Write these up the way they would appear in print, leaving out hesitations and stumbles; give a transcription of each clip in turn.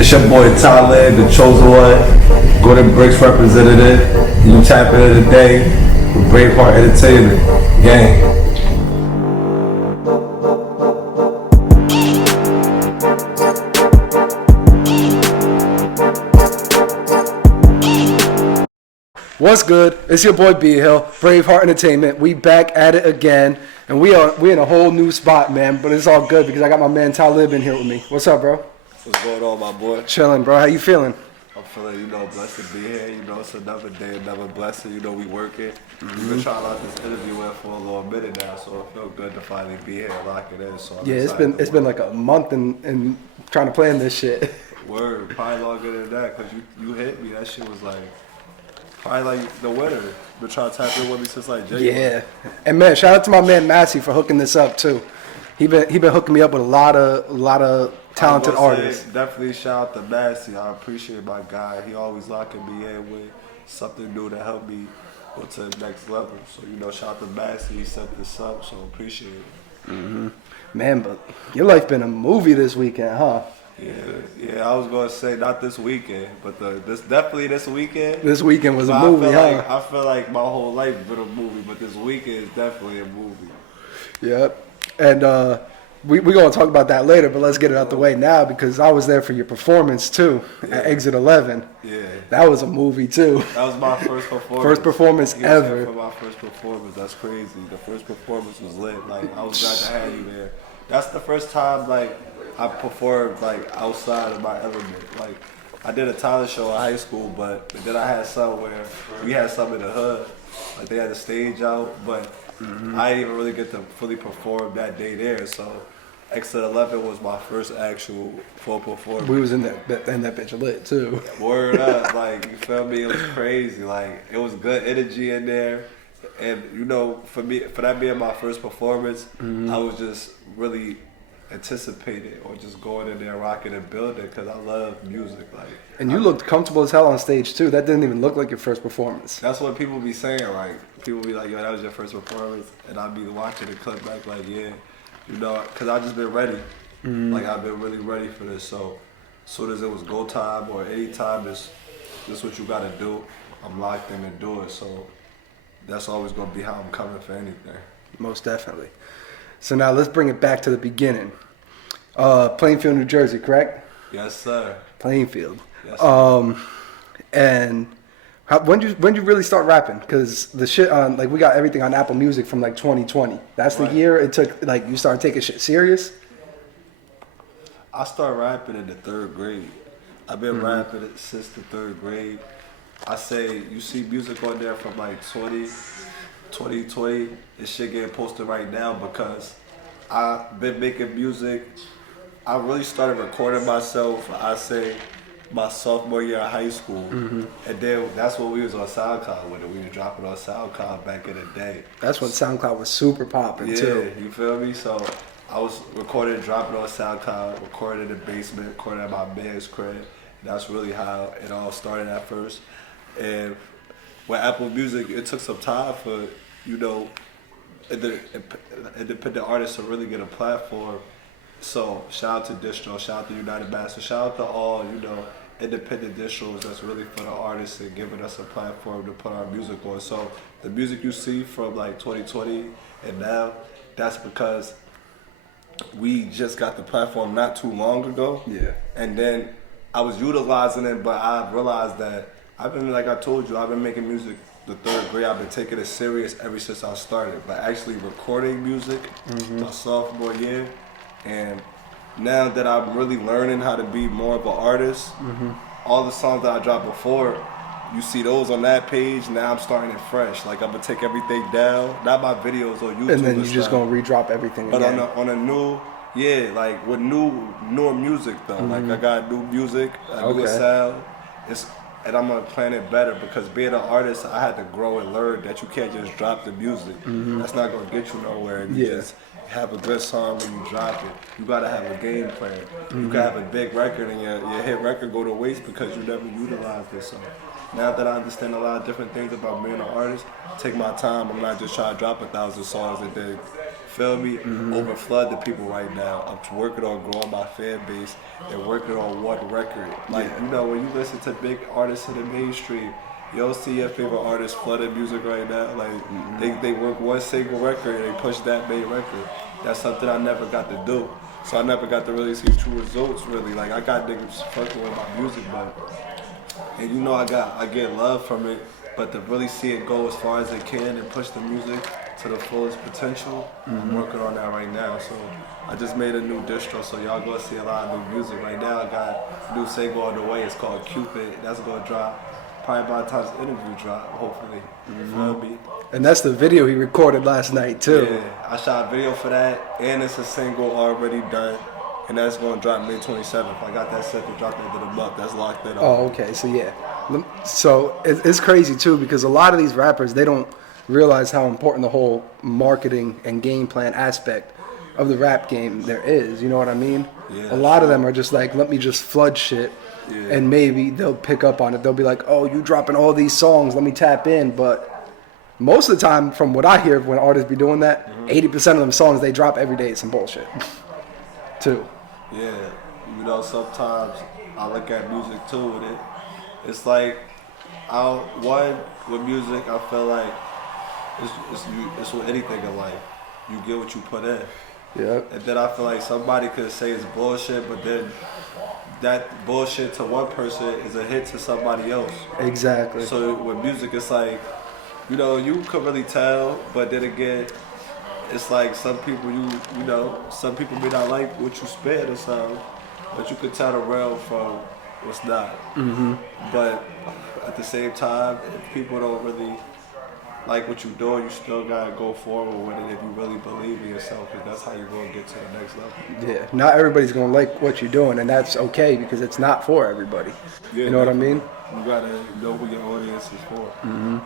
It's your boy Talib, the chosen one, Golden Bricks representative. You tap into the day with Braveheart Entertainment. Gang. What's good? It's your boy B Hill, Braveheart Entertainment. We back at it again, and we in a whole new spot, man. But it's all good because I got my man Talib in here with me. What's up, bro? What's going on, my boy? Chilling, bro. How you feeling? I'm feeling, blessed to be here. It's another day, another blessing. We working. We've been trying out this interview for a little minute now, so it felt good to finally be here and lock it in. So yeah, it's been like a month and trying to plan this shit. Word, probably longer than that, because you hit me. That shit was like probably like the winner. Been trying to tap in with me since like January. Yeah, and man, shout out to my man Massey for hooking this up too. He been hooking me up with a lot of talented artists. Definitely shout out to Massey. I appreciate my guy. He always locking me in with something new to help me go to the next level. So shout out to Massey. He set this up, so appreciate it. Man, but your life been a movie this weekend, huh? Yeah. I was gonna say not this weekend, but definitely this weekend. This weekend was a movie, huh? I feel like my whole life been a movie, but this weekend is definitely a movie. Yep. And we're going to talk about that later, but let's get it out the way now because I was there for your performance, too, at Exit 11. Yeah. That was a movie, too. That was my first performance. First performance ever. For my first performance, that's crazy. The first performance was lit. Like, I was glad to have you there. That's the first time, like, I performed, like, outside of my element. Like, I did a talent show in high school, but then I had something where we had something in the hood. Like, they had a stage out, but I didn't even really get to fully perform that day there. So, Exit 11 was my first actual full performance. We was in that bitch lit, too. Word up. Like, you feel me? It was crazy. Like, it was good energy in there. And, for that being my first performance, I was just really anticipated or just going in there rocking and building because I love music. Like, and you looked comfortable as hell on stage too. That didn't even look like your first performance. That's what people be saying. Like, people be like, yo, that was your first performance, and I'd be watching the clip back like, yeah, because I just been ready. Like, I've been really ready for this. So as soon as it was go time or any time, this what you gotta do, I'm locked in and do it. So that's always gonna be how I'm coming for anything. Most definitely. So now let's bring it back to the beginning. Plainfield, New Jersey, correct? Yes, sir. Plainfield. Yes, sir. And when you really start rapping? Because the shit on, like, we got everything on Apple Music from like 2020. That's the year it took, like, you started taking shit serious? I started rapping in the 3rd grade. I've been rapping since the 3rd grade. I say you see music on there from like 2020, this shit getting posted right now because I've been making music. I really started recording myself, I say, my sophomore year of high school. And then that's when we was on SoundCloud with it. We was dropping on SoundCloud back in the day. That's when SoundCloud was super popping too. Yeah, you feel me? So I was recording and dropping on SoundCloud, recording in the basement, recording at my man's crib. That's really how it all started at first. And with Apple Music, it took some time for, independent artists to really get a platform. So shout out to Distro, shout out to United Master, shout out to all, independent distros that's really for the artists and giving us a platform to put our music on. So the music you see from like 2020 and now, that's because we just got the platform not too long ago. Yeah. And then I was utilizing it, but I realized that like I told you, I've been making music the 3rd grade. I've been taking it serious ever since I started. But actually recording music my sophomore year. And now that I'm really learning how to be more of an artist, all the songs that I dropped before, you see those on that page. Now I'm starting it fresh. Like, I'm gonna take everything down, not my videos on YouTube. And then you're just gonna redrop everything but again. on a new, like with newer music though. Like, I got new music, a new sound. And I'm gonna plan it better because being an artist, I had to grow and learn that you can't just drop the music. That's not gonna get you nowhere. You just have a good song when you drop it. You gotta have a game plan. You can have a big record and your hit record go to waste because you never utilized it. So now that I understand a lot of different things about being an artist, take my time. I'm not just trying to drop 1,000 songs and then feel me? Overflood the people right now. I'm working on growing my fan base and working on one record. Like, you know, when you listen to big artists in the mainstream, you don't see your favorite artists flooding music right now. Like, they work one single record and they push that main record. That's something I never got to do. So I never got to really see true results, really. Like, I got niggas fucking with my music, but, and you know I get love from it, but to really see it go as far as it can and push the music to the fullest potential, I'm working on that right now. So I just made a new distro, so y'all gonna see a lot of new music. Right now I got a new single on the way, it's called Cupid. That's gonna drop probably by the time this interview drop, hopefully. You feel me? And that's the video he recorded last night too. Yeah, I shot a video for that, and it's a single already done, and that's gonna drop May 27th. I got that set to drop into the month. That's locked in. Oh, okay. So yeah, so it's crazy too because a lot of these rappers, they don't realize how important the whole marketing and game plan aspect of the rap game there is. You know what I mean? Yeah, a lot of them are just like, let me just flood shit. Yeah. And maybe they'll pick up on it. They'll be like, oh, you dropping all these songs, let me tap in. But most of the time, from what I hear when artists be doing that, 80% of them songs they drop every day is some bullshit. Too. Yeah, you know, sometimes I look at music too with it. It's like, with music, I feel like it's with anything in life. You get what you put in. Yeah. And then I feel like somebody could say it's bullshit, but then that bullshit to one person is a hit to somebody else. Exactly. So with music, it's like, you know, you could really tell, but then again, it's like some people some people may not like what you spit or something, but you could tell the real from what's not. But at the same time, if people don't really like what you're doing, you still gotta go forward with it if you really believe in yourself, because that's how you're gonna get to the next level. Yeah, not everybody's gonna like what you're doing, and that's okay because it's not for everybody. Yeah, you know what I mean? You gotta know who your audience is for.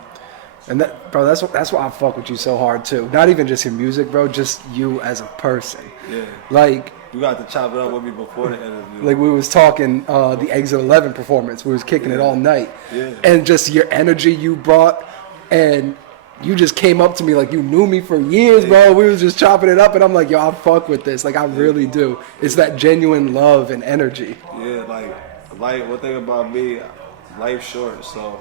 And that, bro, that's why I fuck with you so hard too. Not even just your music, bro, just you as a person. Yeah. Like, you got to chop it up with me before the interview. Like we was talking the Exit 11 performance. We was kicking it all night. Yeah. And just your energy you brought, and you just came up to me like you knew me for years, bro. We was just chopping it up, and I'm like, yo, I fuck with this. Like, I really do. It's that genuine love and energy. Yeah, like one thing about me, life's short, so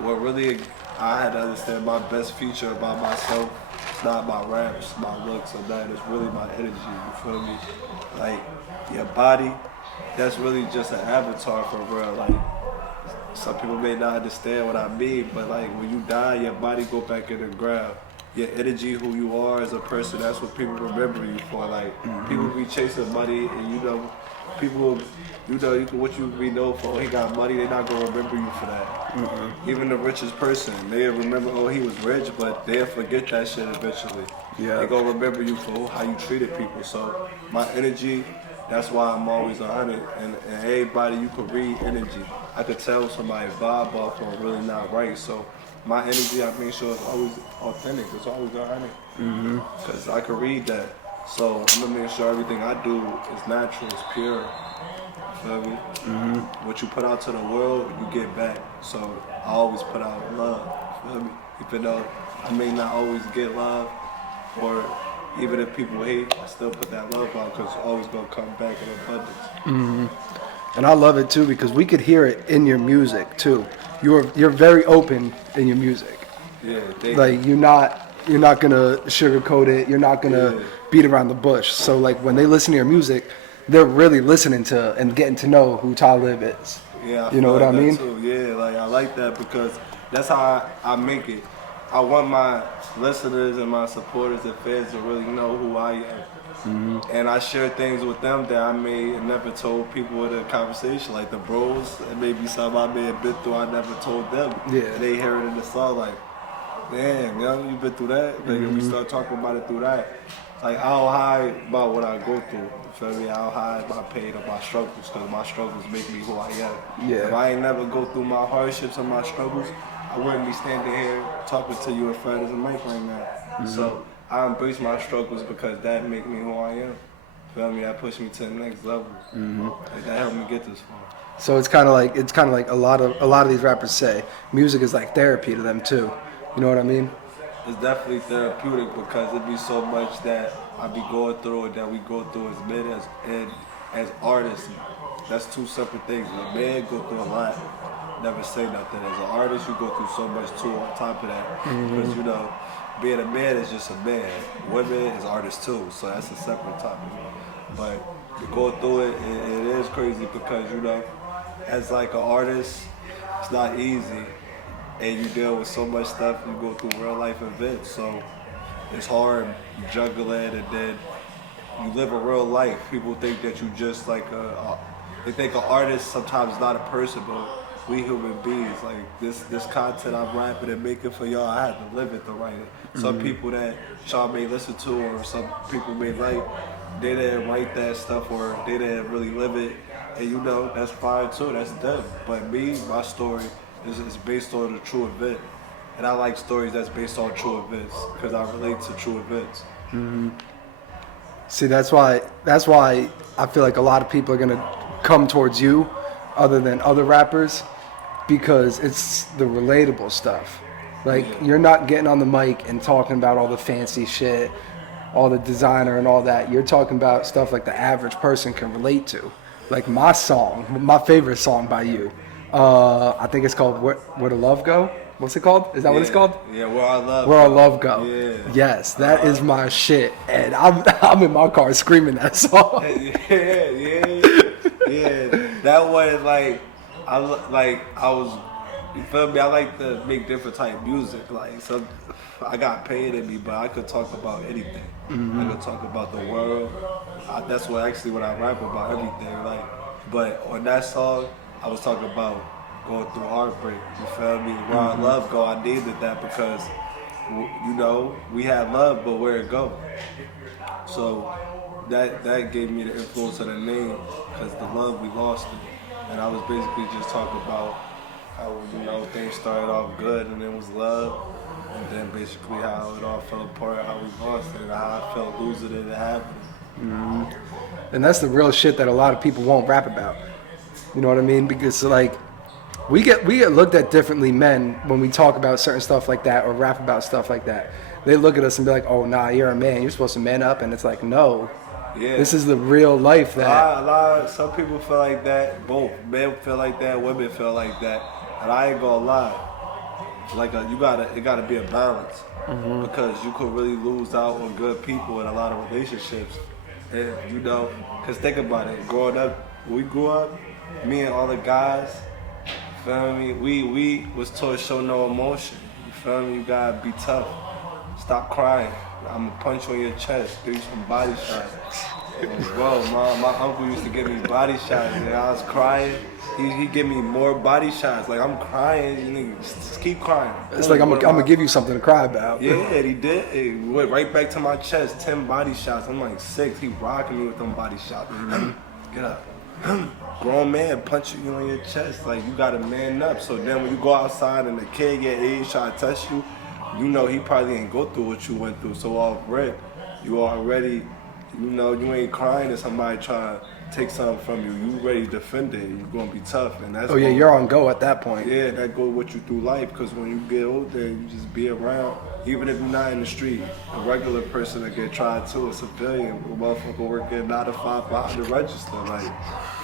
what really I had to understand, my best feature about myself, it's not my raps, my looks, or that. It's really my energy. You feel me? Like, your body, that's really just an avatar for real. Like, some people may not understand what I mean, but like when you die, your body go back in the ground. Your energy, who you are as a person, that's what people remember you for. Like, people be chasing money, and people, what you be known for, oh, he got money, they're not gonna remember you for that. Even the richest person, they'll remember, oh, he was rich, but they'll forget that shit eventually. Yeah. They gonna remember you for how you treated people. So my energy, that's why I'm always 100. And everybody, you could read energy. I could tell somebody vibe off or really not right. So my energy, I make sure it's always authentic. It's always 100. Because I could read that. So I'm gonna make sure everything I do is natural, it's pure. You feel me? What you put out to the world, you get back. So I always put out love. You feel me? Even though I may not always get love, or even if people hate, I still put that love out because it's always gonna come back in abundance. And I love it too because we could hear it in your music too. You're very open in your music. Yeah, like you're not gonna sugarcoat it. You're not gonna beat around the bush. So like when they listen to your music, they're really listening to and getting to know who Talib is. Yeah, you know what I mean? Too. Yeah, like I like that because that's how I make it. I want my listeners and my supporters and fans to really know who I am. And I share things with them that I may have never told people in a conversation. Like the bros, it may be something I may have been through I never told them. Yeah. And they hear it in the song like, damn, you been through that? Like, and we start talking about it through that. Like, I don't hide about what I go through. You feel me? I don't hide my pain or my struggles because my struggles make me who I am. Yeah. If I ain't never go through my hardships and my struggles, I wouldn't be standing here talking to you in front of the mic right now. So I embrace my struggles because that make me who I am. Feel me? That pushed me to the next level. Like, that helped me get this far. So it's kind of like a lot of these rappers say music is like therapy to them too. You know what I mean? It's definitely therapeutic because it be so much that I be going through and that we go through as men and as artists. That's two separate things. A man go through a lot, never say nothing. As an artist, you go through so much too on top of that. Because you know, being a man is just a man. Women is artists too, so that's a separate topic. But to go through it, it is crazy because you know, as like an artist, it's not easy. And you deal with so much stuff, you go through real life events, so it's hard juggling, and then you live a real life. People think that you just like they think an artist sometimes not a person, but we human beings. Like this content I'm rapping and making for y'all, I had to live it to write it. Some people that y'all may listen to, or some people may like, they didn't write that stuff, or they didn't really live it, and you know, that's fine too, that's them. But me, my story, it's based on a true event, and I like stories that's based on true events because I relate to true events. See, that's why I feel like a lot of people are gonna come towards you, other than other rappers, because it's the relatable stuff. Like you're not getting on the mic and talking about all the fancy shit, all the designer and all that. You're talking about stuff like the average person can relate to. Like my song, my favorite song by you. I think it's called Where the Love Go? What's it called? Is that what it's called? Yeah, Where Our Love Go. Yeah. Yes, that is my shit. And I'm in my car screaming that song. Yeah. That one, like, I was, you feel me? I like to make different type of music. Like, so I got paid in me, but I could talk about anything. I could talk about the world. That's what I rap about, everything. Like, but on that song, I was talking about going through heartbreak. You feel me? Where Our Love Go, I needed that because, you know, we had love, but where it go? So that gave me the influence of the name, because the love we lost it. And I was basically just talking about how, you know, things started off good and it was love, and then basically how it all fell apart, how we lost it, and how I felt losing it and having it. And that's the real shit that a lot of people won't rap about. You know what I mean? Because like we get looked at differently, men, when we talk about certain stuff like that or rap about stuff like that. They look at us and be like, "Oh, nah, you're a man. You're supposed to man up." And it's like, no, this is the real life. That some people feel like that. Both men feel like that, women feel like that. And I ain't gonna lie. Like it gotta be a balance, because you could really lose out on good people in a lot of relationships. And you know, cause think about it. Growing up, when we grew up, me and all the guys, feel me? We was taught to show no emotion. You feel me? You gotta be tough. Stop crying. I'ma punch you on your chest. Do you some body shots. Bro, my uncle used to give me body shots. And I was crying. He give me more body shots. Like I'm crying. You nigga, just keep crying. It's like I'm gonna give you something to cry about. Yeah, he did. It went right back to my chest. 10 body shots. I'm like 6. He rocking me with them body shots. Get up. Grown man punching you on your chest, like you gotta man up. So then when you go outside and the kid get age trying to touch you, you know he probably ain't go through what you went through. So off rip, you already, you know, you ain't crying if somebody try to take something from you. You ready to defend it. You gonna be tough, and that's. Oh yeah, you're on go at that point. Yeah, that go with you through life. Because when you get older, you just be around. Even if you're not in the street, a regular person that get tried too, a civilian, a motherfucker working 9 to 5 behind the register, like,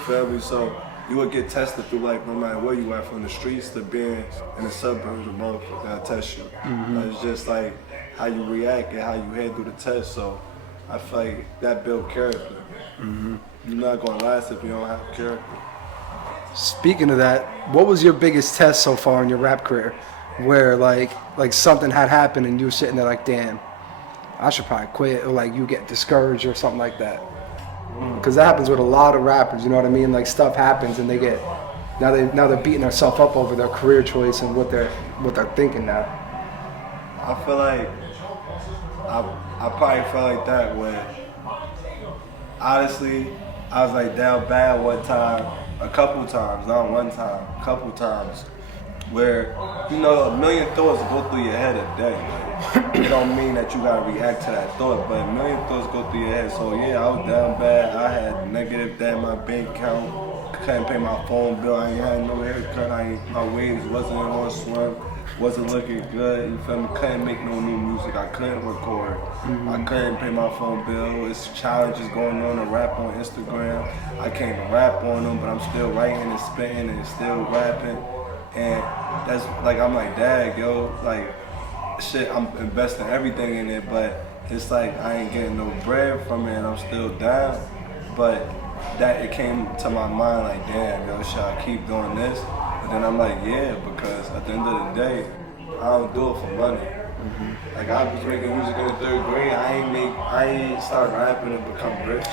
feel me? So you would get tested through life no matter where you at, from the streets to being in the suburbs. A motherfucker gotta test you. It's just like how you react and how you handle the test. So I feel like that build character. You're not gonna last if you don't have character. Speaking of that, what was your biggest test so far in your rap career, where like something had happened and you were sitting there like, damn, I should probably quit, or like you get discouraged or something like that? Because that happens with a lot of rappers. You know what I mean? Like stuff happens and they get now they're beating themselves up over their career choice and what they're thinking now. I feel like I probably felt like that when, honestly, I was like down bad one time, a couple times, not one time, a couple times, where, you know, a million thoughts go through your head a day. Like, it don't mean that you gotta react to that thought, but a million thoughts go through your head. So yeah, I was down bad. I had negative debt in my bank account. Couldn't pay my phone bill. I ain't had no haircut. My waves wasn't on swim. wasn't looking good. You feel me? Couldn't make no new music. I couldn't record. I couldn't pay my phone bill. It's challenges going on to rap on Instagram. I can't rap on them, but I'm still writing and spitting and still rapping. And that's like, I'm like, dad, yo, like, shit, I'm investing everything in it, but it's like I ain't getting no bread from it and I'm still down. But that it came to my mind like, damn, yo, should I keep doing this? And then I'm like, yeah, because at the end of the day, I don't do it for money. Like, I was making music in the 3rd grade. I ain't start rapping and become rich.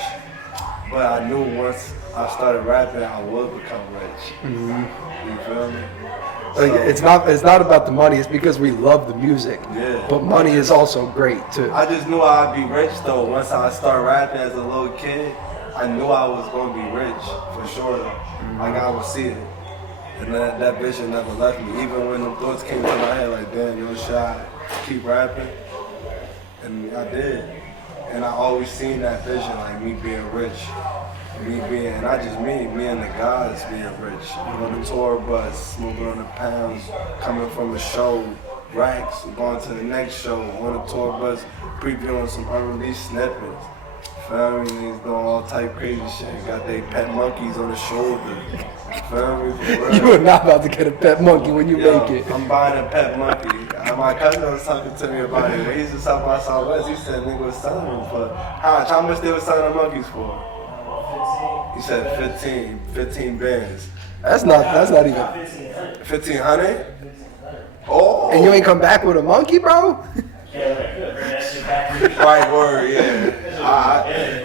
But I knew once I started rapping, I would become rich. You feel me? Like, it's not about the money. It's because we love the music. Yeah. But money is also great too. I just knew I'd be rich though. Once I started rapping as a little kid, I knew I was gonna be rich for sure. Like, I would see it, and that vision never left me. Even when the thoughts came to my head, like, damn, yo, should I keep rapping? And I did. And I always seen that vision, like me being rich. Me and the guys being rich. On the tour bus, smoking on the pounds, coming from a show, racks, going to the next show, on the tour bus, previewing some unreleased snippets. Feel me? Niggas doing all type crazy shit. Got they pet monkeys on the shoulder. Feel me? For real. You are not about to get a pet monkey when you make it. I'm buying a pet monkey. My cousin was talking to me about it. When he used to South by Southwest, he said nigga was selling them for how much they were selling the monkeys for? He said 15 bands. That's not even 1,500? Oh. And you ain't come back with a monkey, bro? Right word, yeah.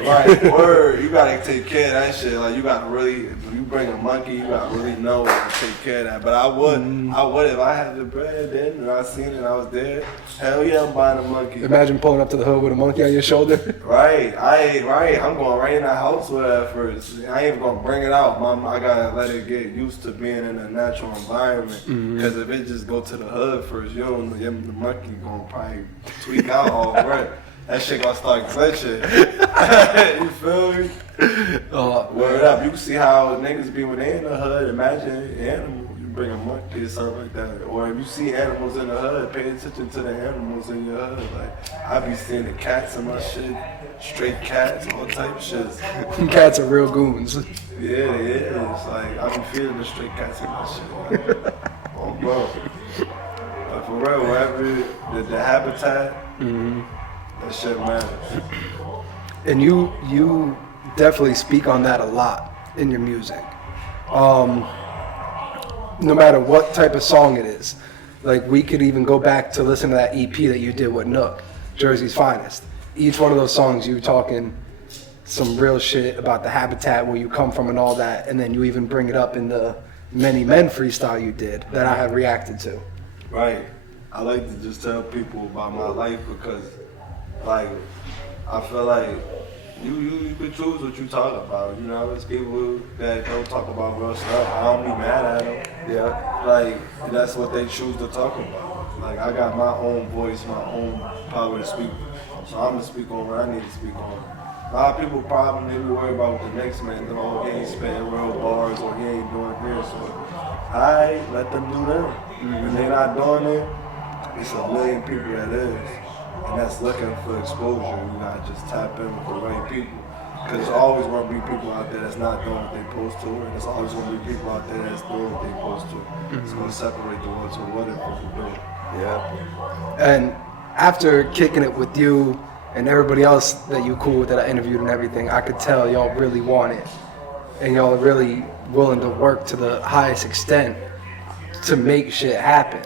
Right word. You gotta take care of that shit. Like, you gotta really, if you bring a monkey, you gotta really know and take care of that. But I would if I had the bread then and I seen it and I was there. Hell yeah, I'm buying a monkey. Imagine pulling up to the hood with a monkey on your shoulder. Right. I'm going right in the house with it at first. I ain't even gonna bring it out. I gotta let it get used to being in a natural environment. Because if it just go to the hood first, you don't know, the monkey gonna probably tweak out all right. That shit gonna start glitching. You feel me? Word up. You can see how niggas be when they in the hood. Imagine animals. You bring a monkey or something like that. Or if you see animals in the hood, pay attention to the animals in your hood. Like, I be seeing the cats in my shit. Stray cats, all type of shit. Cats are real goons. Yeah, they is. Like, I be feeling the stray cats in my shit. Like, oh, bro. But for real, wherever the habitat, that shit matters. And you definitely speak on that a lot in your music. No matter what type of song it is. Like, we could even go back to listen to that EP that you did with Nook, Jersey's Finest. Each one of those songs, you talking some real shit about the habitat, where you come from and all that, and then you even bring it up in the Many Men freestyle you did that I had reacted to. Right. I like to just tell people about my life because, like, I feel like you could choose what you talk about. You know, there's people that don't talk about real stuff. I don't be mad at them. Yeah. Like, that's what they choose to talk about. Like, I got my own voice, my own power to speak. So I'm gonna speak on what I need to speak on. A lot of people probably be worried about what the next man doing. Oh, he ain't spitting real bars or he ain't doing this. So I let them do them. When they're not doing it, it's a million people that is. And that's looking for exposure. You gotta just tap in with the right people. Because there's always gonna be people out there that's not doing what they're supposed to, and there's always gonna be people out there that's doing what they're supposed to. It's gonna separate the ones who what they're supposed to do. Yeah. And after kicking it with you and everybody else that you cool with that I interviewed and everything, I could tell y'all really want it. And y'all are really willing to work to the highest extent to make shit happen.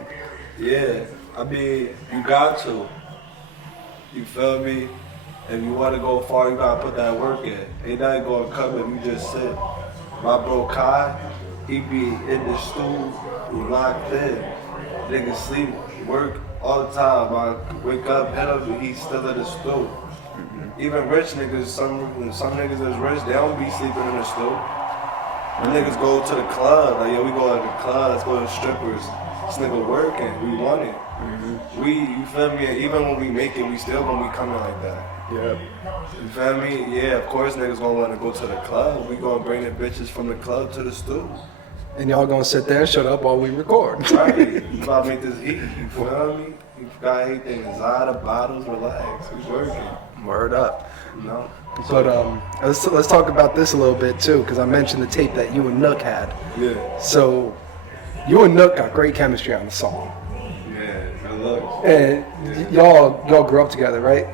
Yeah, I mean, you got to. You feel me? If you want to go far, you gotta put that work in. Ain't nothing gonna come if you just sit. My bro Kai, he be in the stool, locked in. Niggas sleep, work all the time. I wake up, head up, and he's still in the stool. Even rich niggas, some niggas that's rich, they don't be sleeping in the stool. When niggas go to the club, like, yo, we go to the club, let's go to strippers. This nigga working, we want it. You feel me? Even when we make it, we still gonna be coming like that. Yeah. You feel me? Yeah, of course niggas gonna wanna go to the club. We gonna bring the bitches from the club to the stool. And y'all gonna sit there and shut up while we record. Right. You about to make this heat. You feel me? You got anything inside the bottles, relax. We working. Word up. You know? But let's talk about this a little bit too, because I mentioned the tape that you and Nook had. Yeah. So you and Nook got great chemistry on the song. Yeah, good looks. And y'all grew up together, right?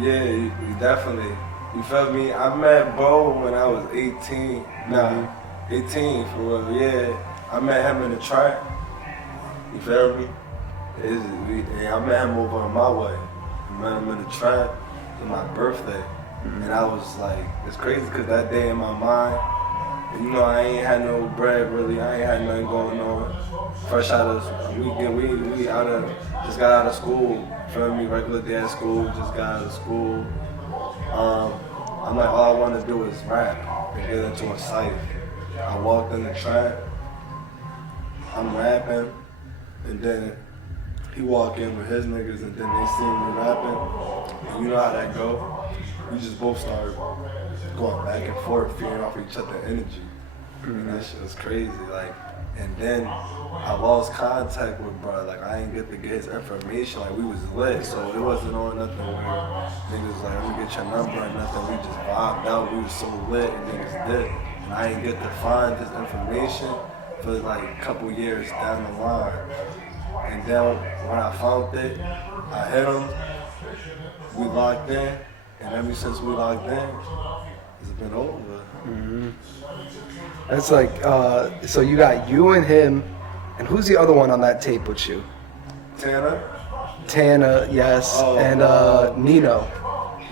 Yeah, you definitely. You feel me? I met Bo when I was 18. Nah, 18 for real. Yeah, I met him in the track. You feel me? I met him over on my way. I met him in the track for my birthday. And I was like, it's crazy because that day in my mind, you know, I ain't had no bread really. I ain't had nothing going on. Fresh out of weekend, we just got out of school. Feel me? Regular day at school, just got out of school. I'm like, all I want to do is rap and get into a cypher. I walked in the trap, I'm rapping, and then he walked in with his niggas, and then they seen me rapping. And you know how that go? We just both started going back and forth, feeding off each other's energy. And that shit was crazy. Like, and then I lost contact with bro. Like, I didn't get to get his information. Like, we was lit, so it wasn't on nothing where niggas was like, let me get your number or nothing. We just vibed out. We was so lit, and niggas did. And I didn't get to find his information for like a couple years down the line. And then when I found it, I hit him. We locked in, and ever since we locked in, it's been over. Mm-hmm. That's like, so you got you and him, and who's the other one on that tape with you? Tana, yes, oh, and Nino.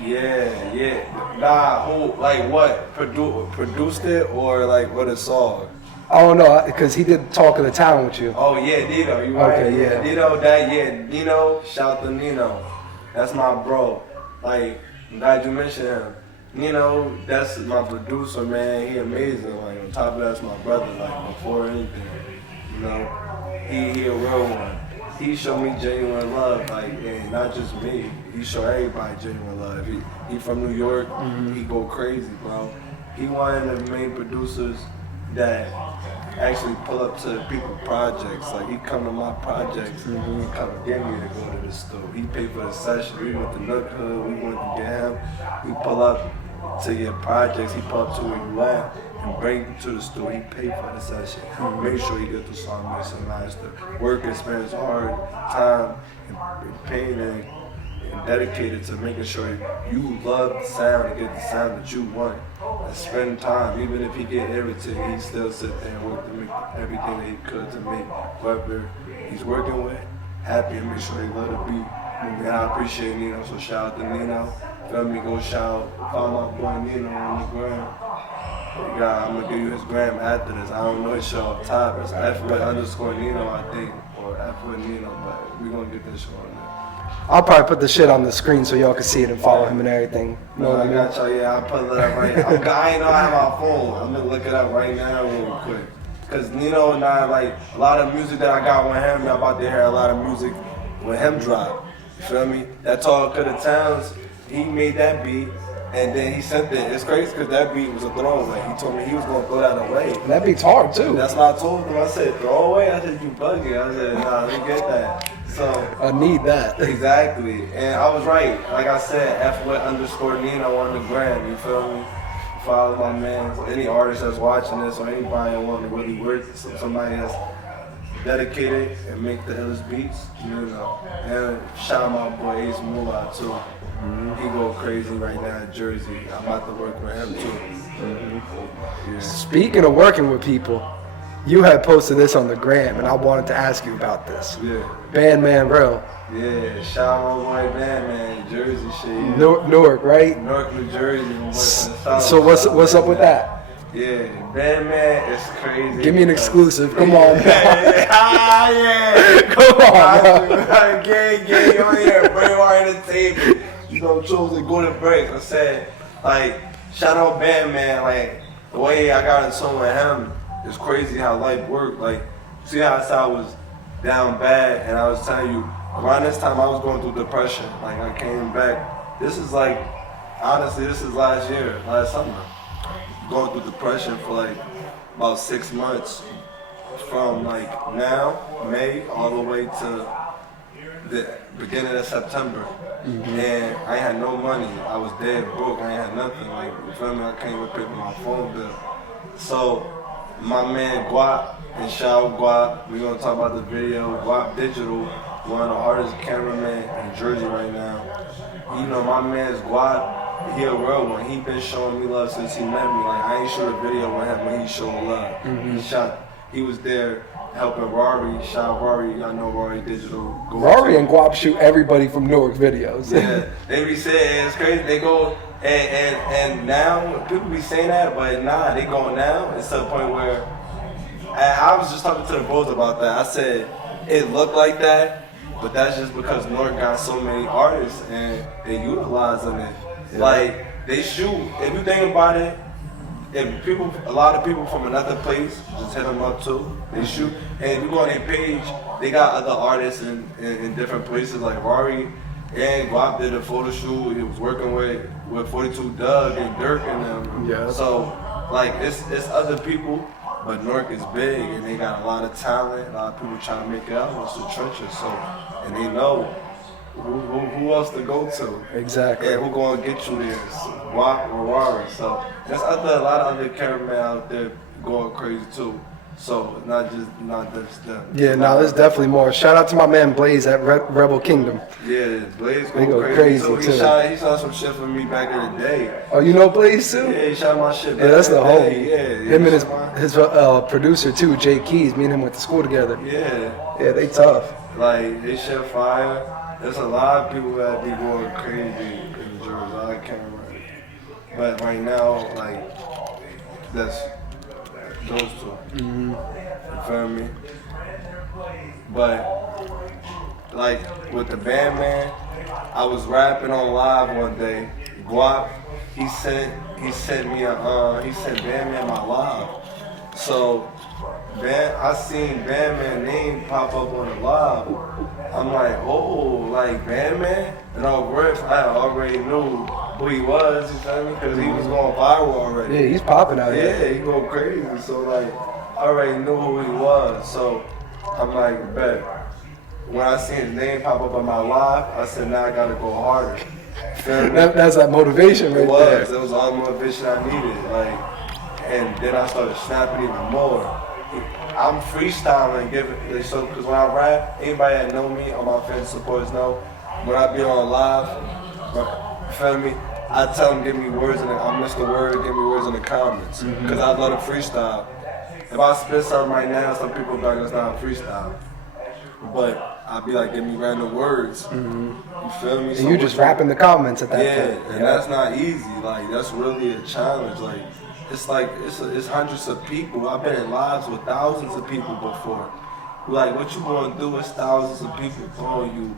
Yeah. Nah, who, like what? Produced it or like what a song? Oh no, because he did Talk of the Town with you. Oh yeah, Nino, you right. Okay, yeah. Nino, shout to Nino. That's my bro. Like, I'm glad you mentioned him. Nino, that's my producer, man. He amazing. Like, on top of that's my brother. Like, before anything, you know, he a real one. He showed me genuine love, like, and not just me. He showed everybody genuine love. He from New York. He go crazy, bro. He one of the main producers that actually pull up to people's projects. Like, he come to my projects and he come get me to go to the store. He paid for the session. We went to Nook Hood. We went to get him. We pull up to your projects. He pull up to where you at and bring you to the store. He paid for the session. Make sure he get the song mixed and mastered. Work and spends hard time and pain and dedicated to making sure you love the sound and get the sound that you want. And spend time, even if he get irritated, he still sit there and work to make everything that he could to make whoever he's working with happy and make sure he love the beat. And I appreciate Nino, so shout out to Nino. Feel me, go shout, follow my boy Nino on the gram. I'm gonna give you his gram after this. I don't know his show up top. It's F_Nino, I think, or F_Nino, but we gonna get this show on there. I'll probably put the shit on the screen so y'all can see it and follow him and everything. No, I got y'all. Yeah, I'll put it up right now. I ain't know I have my phone. I'm gonna look it up right now real quick. Cause Nino and I, like, a lot of music that I got with him, y'all about to hear a lot of music with him drop. You feel me? That Talk of the Towns, he made that beat. And then he sent it. It's crazy because that beat was a throwaway. He told me he was going to throw that away. And that beat's hard too. That's what I told him. I said, throw away? I said, you bugging. I said, nah, let me get that. So I need that. Exactly. And I was right. Like I said, F_Nino on the gram. You feel me? Follow my man. Any artist that's watching this or anybody that want to really work, somebody that's dedicated and make the illest beats, you know. And shout out my boy Ace Moolah too. He go crazy right now in Jersey. I'm about to work with him too. Yeah. Speaking of working with people, you had posted this on the gram, and I wanted to ask you about this. Yeah. Bandman Real. Yeah, shout out my boy Bandman, Jersey shit. Yeah. Newark, right? Newark, New Jersey. So what's up with that? Yeah, Bandman is crazy. Give me an exclusive. Come on. Yeah. Come on. Gang, on here, BraveHeartEnt. You know, chose to go to break. I said, like, shout out Bandman. Like, the way I got in tune with him, it's crazy how life worked. Like, see how I was down bad, and I was telling you, around this time I was going through depression. Like, I came back. This is like, honestly, this is last summer. Going through depression for like about 6 months from like now, May, all the way to the beginning of September. And I had no money. I was dead broke. I ain't had nothing. Like, you feel me? I can't even pay for my phone bill. So my man Guap, and shout out Guap, we gonna talk about the video. Guap Digital, one of the hardest cameramen in Jersey right now. You know, my man's Guap, he a real one. He been showing me love since he met me. Like, I ain't shoot a video with him when he showed love. He was there helping Rory. Shout out Rory, I know Rory Digital. Rory and Guap shoot everybody from Newark videos. Yeah, they be saying it's crazy. They go and now people be saying that, but nah, they go now. It's to the point where I was just talking to the bros about that. I said it looked like that, but that's just because Newark got so many artists and they utilizing it. Yeah. Like they shoot. If you think about it, if a lot of people from another place just hit them up too. They shoot, and if you go on their page, they got other artists in different places. Like Rory and Guap did a photo shoot. He was working with 42 Doug and Dirk and them. Yeah. So like it's other people, but Newark is big and they got a lot of talent. A lot of people trying to make it out. It's the trenches. So and they know. Who else to go to? Exactly. Yeah, who gonna get you there? Guap or Rory. So there's a lot of other cameramen out there going crazy too. So it's not just them. Yeah, no, there's definitely more. Shout out to my man Blaze at Rebel Kingdom. Yeah, Blaze go crazy too. He shot some shit for me back in the day. Oh, you know Blaze too? Yeah, he shot my shit back yeah, that's in the the homie. day. Yeah, him and his producer too, Jay Keys. Me and him went to school together. Yeah. Yeah, they tough. Like they shit fire. There's a lot of people that be going crazy in Jersey. I can't remember. But right now, like, that's those two. You feel me? But, like, with the band, man, I was rapping on live one day. Guap, he sent me he sent Bandman my live. So, I seen Bandman name pop up on the live. I'm like, oh, like Bandman? And on riff, I already knew who he was, you feel me? Because he was going viral already. Yeah, he's popping out here. Yeah, he go crazy. So, like, I already knew who he was. So, I'm like, bet. When I seen his name pop up on my live, I said, now I gotta go harder. That's that motivation right there. It was all the motivation I needed. Like, and then I started snapping even more. I'm freestyling, so because when I rap, anybody that know me, all my fans supporters know, when I be on live, feel me, I tell them give me words I miss the word, give me words in the comments, because I love to freestyle. If I spit something right now, some people be like, that's not a freestyle. But I'll be like, give me random words. You feel me? And so you just rap in the comments at that point. Yeah, and that's not easy. Like, that's really a challenge. Like, it's hundreds of people. I've been in lives with thousands of people before. Like, what you gonna do is thousands of people throwing you.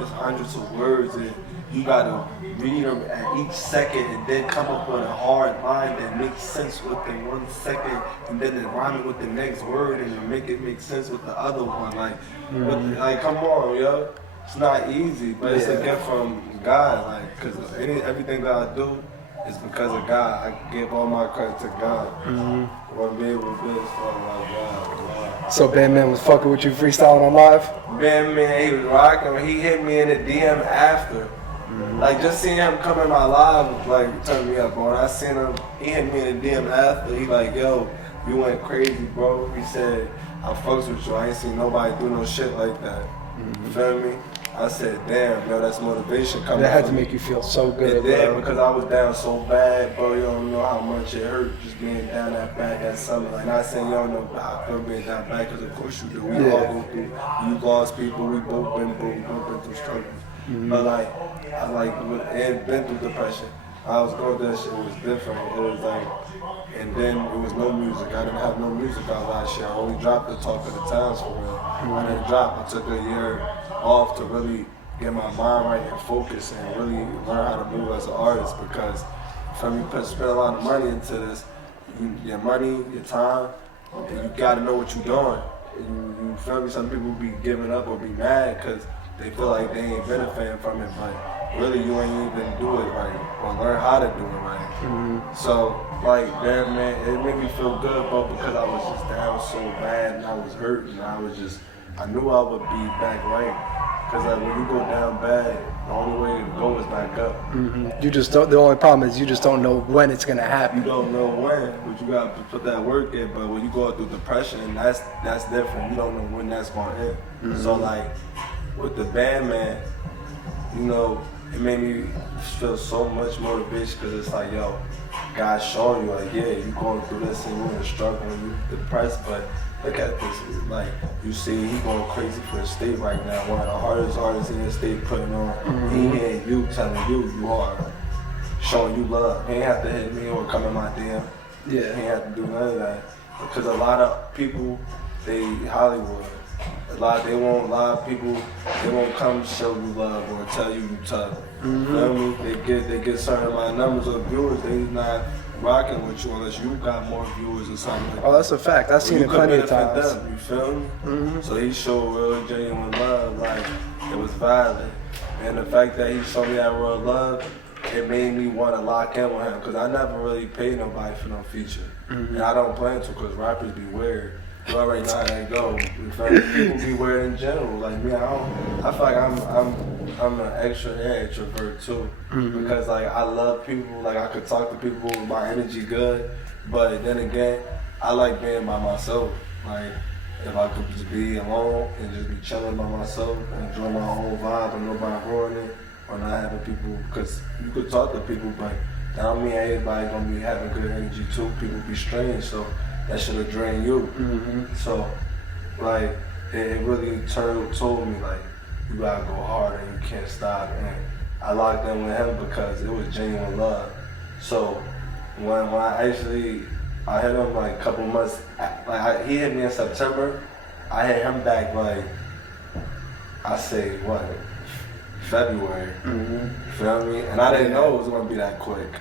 It's hundreds of words, and you gotta read them at each second, and then come up with a hard line that makes sense within 1 second, and then rhyme it with the next word, and then make it make sense with the other one. Like, come on, yo. It's not easy, but it's a gift from God. Like, cause everything that I do is because of God. I give all my credit to God. I want to be able to do this for God. So Bandman was fucking with you freestyling on live? Bandman, he was rocking. He hit me in the DM after. Like, just seeing him come in my live, like, turned me up on. I seen him, he hit me in the DM after. He like, yo, you went crazy, bro. He said, I fucks with you. I ain't seen nobody do no shit like that. You feel me? I said, damn, yo, that's motivation coming. That had to make you feel so good. It did, because I was down so bad, bro. You don't know how much it hurt just being down that bad that summer. Like, not saying you don't know how I feel being down bad, because of course you do. We all go through. You lost people. We both been through struggles. But and been through depression. I was going through that shit. It was different. It was like, and then it was no music. I didn't have no music out last year. I only dropped the Talk of the Towns for real. I didn't drop. I took a year off to really get my mind right and focus and really learn how to move as an artist, because from you spend a lot of money into this, your money, your time, and you gotta know what you're doing. You feel me? Some people be giving up or be mad because they feel like they ain't benefiting from it, but really you ain't even do it right or learn how to do it right. So like, damn, man, it made me feel good, but because I was just down so bad and I was hurt and I knew I would be back right. Because like, when you go down bad, the only way to go is back up. Mm-hmm. You just don't. The only problem is you just don't know when it's gonna happen. You don't know when, but you got to put that work in. But when you go through depression, that's different. You don't know when that's gonna end. Mm-hmm. So like with the band, man, you know, it made me feel so much motivation because it's like, yo, God's showing you, like, yeah, you going through this and you're struggling, you depressed, but look at this, like, you see he going crazy for the state right now, one of the hardest artists in the state putting on, he ain't you telling you are, showing you love. He ain't have to hit me or come in my DM. Yeah. He ain't have to do none of that. Because a lot of people, they Hollywood. A lot of people, they won't come show you love or tell you tough. You know what I mean? They get certain amount of numbers of viewers, they not rocking with you unless you got more viewers or something like that. Oh, that's a fact. I've seen it plenty of times. Them, you feel me? So he showed real genuine love, like it was violent. And the fact that he showed me that real love, it made me want to lock in with him because I never really paid nobody for no feature. And I don't plan to because rappers be weird. You already know how they go. People be weird in general. Like me, I feel like I'm an extra introvert too. Because like I love people, like I could talk to people with my energy good. But then again, I like being by myself. Like if I could just be alone and just be chilling by myself and enjoy my own vibe and nobody ruining it or not having people, because you could talk to people, but that don't mean everybody gonna be having good energy too. People be strange, so that should have drained you. So, like, it really told me, like, you gotta go harder, you can't stop. And I locked in with him because it was genuine love. So, when I hit him like a couple months, he hit me in September, I hit him back like, I say, what, February. You feel me? And I didn't know it was gonna be that quick.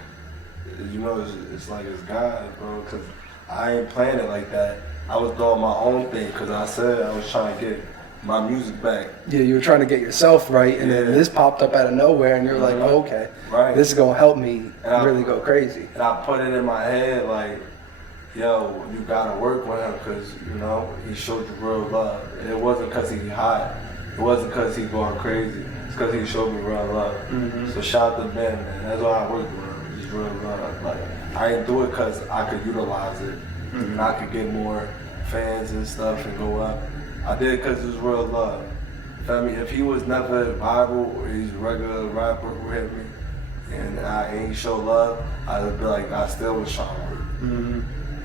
You know, it's like it's God, bro, because I ain't playing it like that. I was doing my own thing because I said I was trying to get my music back. Yeah, you were trying to get yourself right, and then this popped up out of nowhere, and you're like, oh, okay, this is going to help me really go crazy. And I put it in my head like, yo, you got to work with him because, you know, he showed you real love. And it wasn't because he hot. It wasn't because he going crazy. It's because he showed me real love. So shout out to Ben, man. That's why I worked with him. Just real love. Like, I didn't do it because I could utilize it and I could get more fans and stuff and go up. I did it because it was real love. Feel me? If he was never viral or he's a regular rapper who hit me and I ain't show love, I'd be like, I still was trying to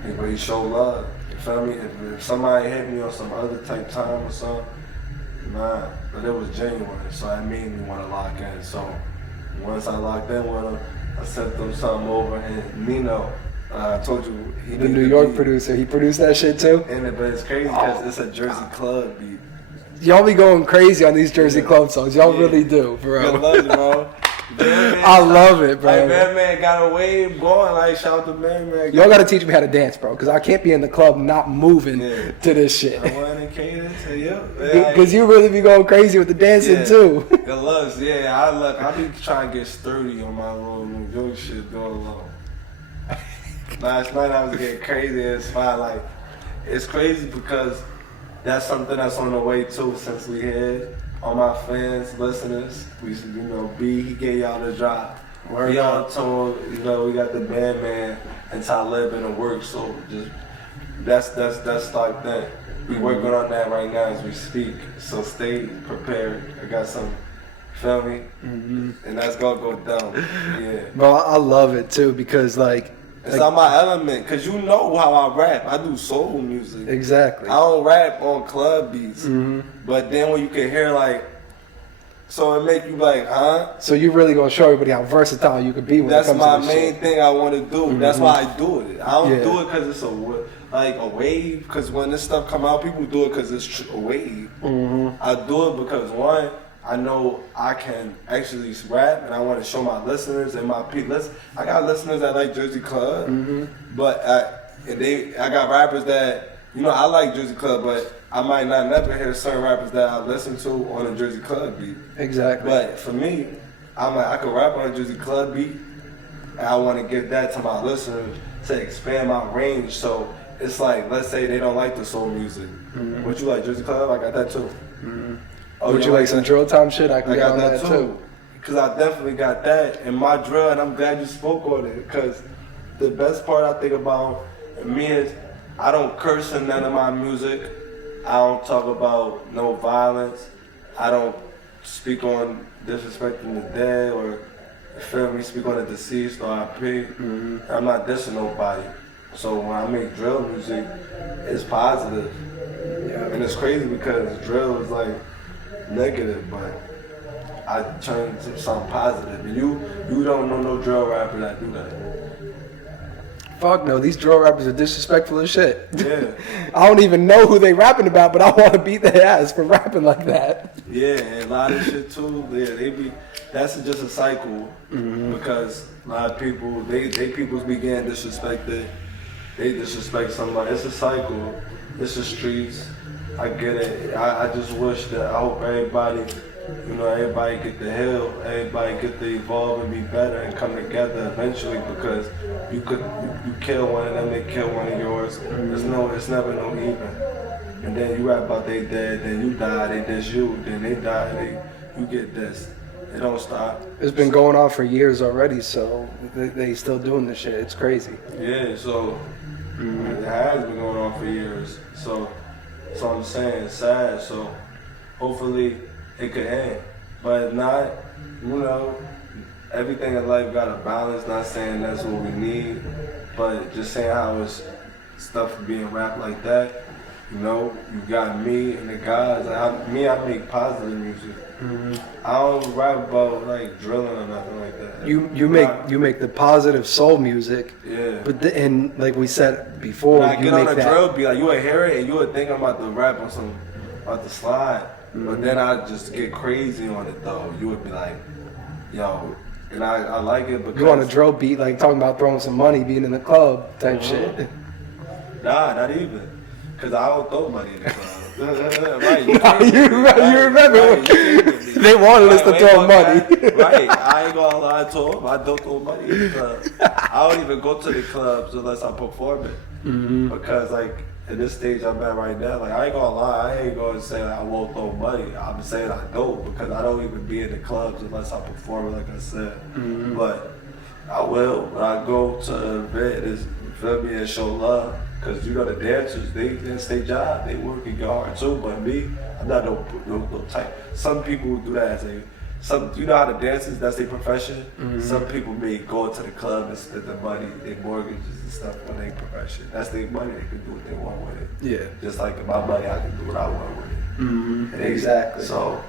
work. But he showed love. You feel me? If somebody hit me on some other type time or something, nah, but it was genuine. So that made me want to lock in. So once I locked in with him, I sent them something over, and Nino, I told you, the New York producer, he produced that shit too? But it's crazy because it's a Jersey club beat. Y'all be going crazy on these Jersey club songs. Y'all really do, bro. Good luck, bro. I love it, bro. Like, Man got a wave going. Like, shout out to Man. Y'all gotta teach me how to dance, bro, because I can't be in the club not moving to this shit. I want to cadence to you. Because you really be going crazy with the dancing too. Good looks, I be trying to get sturdy on my little New York shit going along. Last night I was getting crazy in the spot. Like, it's crazy because that's something that's on the way too since we had. All my fans, listeners, he gave y'all the drop. We all told, we got the Man and Talib in the works, so just that's like that. We working on that right now as we speak, so stay prepared. I got some, feel me? And that's gonna go down. Yeah. Bro, I love it too because it's on my element, cause you know how I rap. I do soul music. Exactly. I don't rap on club beats. But then when you can hear so it make you like, huh? So you really gonna show everybody how versatile you can be when it comes to this shit. That's my main thing I want to do. That's why I do it. I don't do it cause it's a wave. Cause when this stuff come out, people do it cause it's a wave. I do it because one, I know I can actually rap, and I want to show my listeners and my people. I got listeners that like Jersey Club, but I got rappers that I like Jersey Club, but I might not never hear certain rappers that I listen to on a Jersey Club beat. Exactly. But for me, I'm like, I can rap on a Jersey Club beat, and I want to give that to my listeners to expand my range. So it's like, let's say they don't like the soul music. What you like, Jersey Club? I got that too. Oh, Would you like some drill time shit? I can get on that too. Because I definitely got that in my drill, and I'm glad you spoke on it. Because the best part I think about me is I don't curse in none of my music. I don't talk about no violence. I don't speak on disrespecting the dead or, you feel me, speak on the deceased or IP. I'm not dissing nobody. So when I make drill music, it's positive. Yeah. And it's crazy because drill is like negative, but I turn it to something positive. And you don't know no drill rapper that do that. Fuck no, these drill rappers are disrespectful as shit. Yeah. I don't even know who they rapping about, but I want to beat their ass for rapping like that. Yeah, and a lot of shit too. Yeah, that's just a cycle because a lot of people, they peoples be getting disrespected. They disrespect somebody. It's a cycle. It's the streets. I get it. I just wish that I hope everybody get to heal, everybody get to evolve and be better and come together eventually, because you kill one of them, they kill one of yours. It's never no even. And then you rap about they dead, then you die, they diss you, then they die, you get dissed. It don't stop. It's been going on for years already, so they still doing this shit. It's crazy. Yeah, so it has been going on for years. So I'm saying it's sad. So hopefully it could end. But if not, everything in life got a balance. Not saying that's what we need, but just saying how it's stuff being rapped like that. You got me and the guys. I make positive music. I don't rap about like drilling or nothing like that. You make the positive soul music. Yeah. But and like we said before, when I you get make on a that. drill beat, like you would hear it and you would think I'm about to rap on about to slide. But then I just get crazy on it though. You would be like, yo, and I like it because You on a drill beat, like talking about throwing some money, being in the club type shit. Nah, not even. Cause I don't throw money in the club. Right, You remember they wanted us to throw money. Right, I ain't gonna lie to them. I don't throw money in the club. I don't even go to the clubs unless I'm performing. Because like at this stage I'm at right now, like I ain't gonna lie, I ain't gonna say like, I won't throw money. I'm saying I don't, because I don't even be in the clubs unless I'm performing, like I said. But I will when I go to an event, you feel me, and show love. Because the dancers, that's their job. They work and get hard too. But me, I'm not no type. Some people do that as you know how the dancers, that's their profession. Some people may go to the club and spend the money, their mortgages and stuff on their profession. That's their money. They can do what they want with it. Yeah. Just like my money, I can do what I want with it. Exactly. So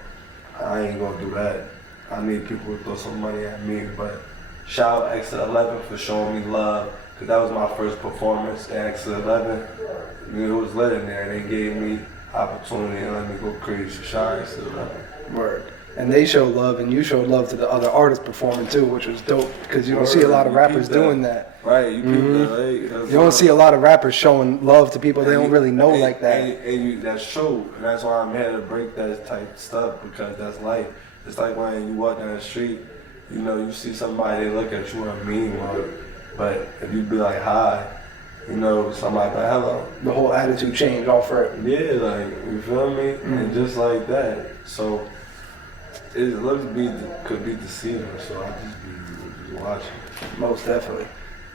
I ain't gonna do that. I need people to throw some money at me. But shout out X11 for showing me love. Because that was my first performance at X11. It was lit in there. They gave me opportunity and let me go crazy. Shout out X11. Word. And they showed love, and you showed love to the other artists performing too, which was dope. Because you don't see a lot of rappers doing that. Right, you you don't see a lot of rappers showing love to people they don't really know like that. And that's true. And that's why I'm here to break that type stuff, because that's life. It's like when you walk down the street, you see somebody, they look at you and mean one. But if you be like, hi, somebody like, hello. The whole attitude changed off for it. Yeah, like, you feel me? And just like that. So, it could be deceiving, so I just be watching. Most definitely.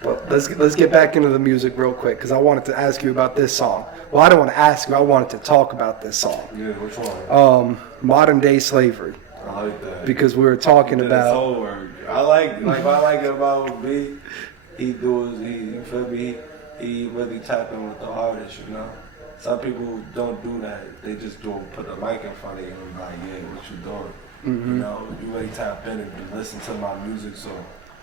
But let's get back into the music real quick, because I wanted to ask you about this song. Well, I don't want to ask you, I wanted to talk about this song. Yeah, which one? Modern Day Slavery. I like that. Because we were talking about... Homework. I like it about B. You feel me? He really tapping with the artist, Some people don't do that. They just put the mic in front of you and be like, yeah, what you doing? You really tap in and listen to my music, so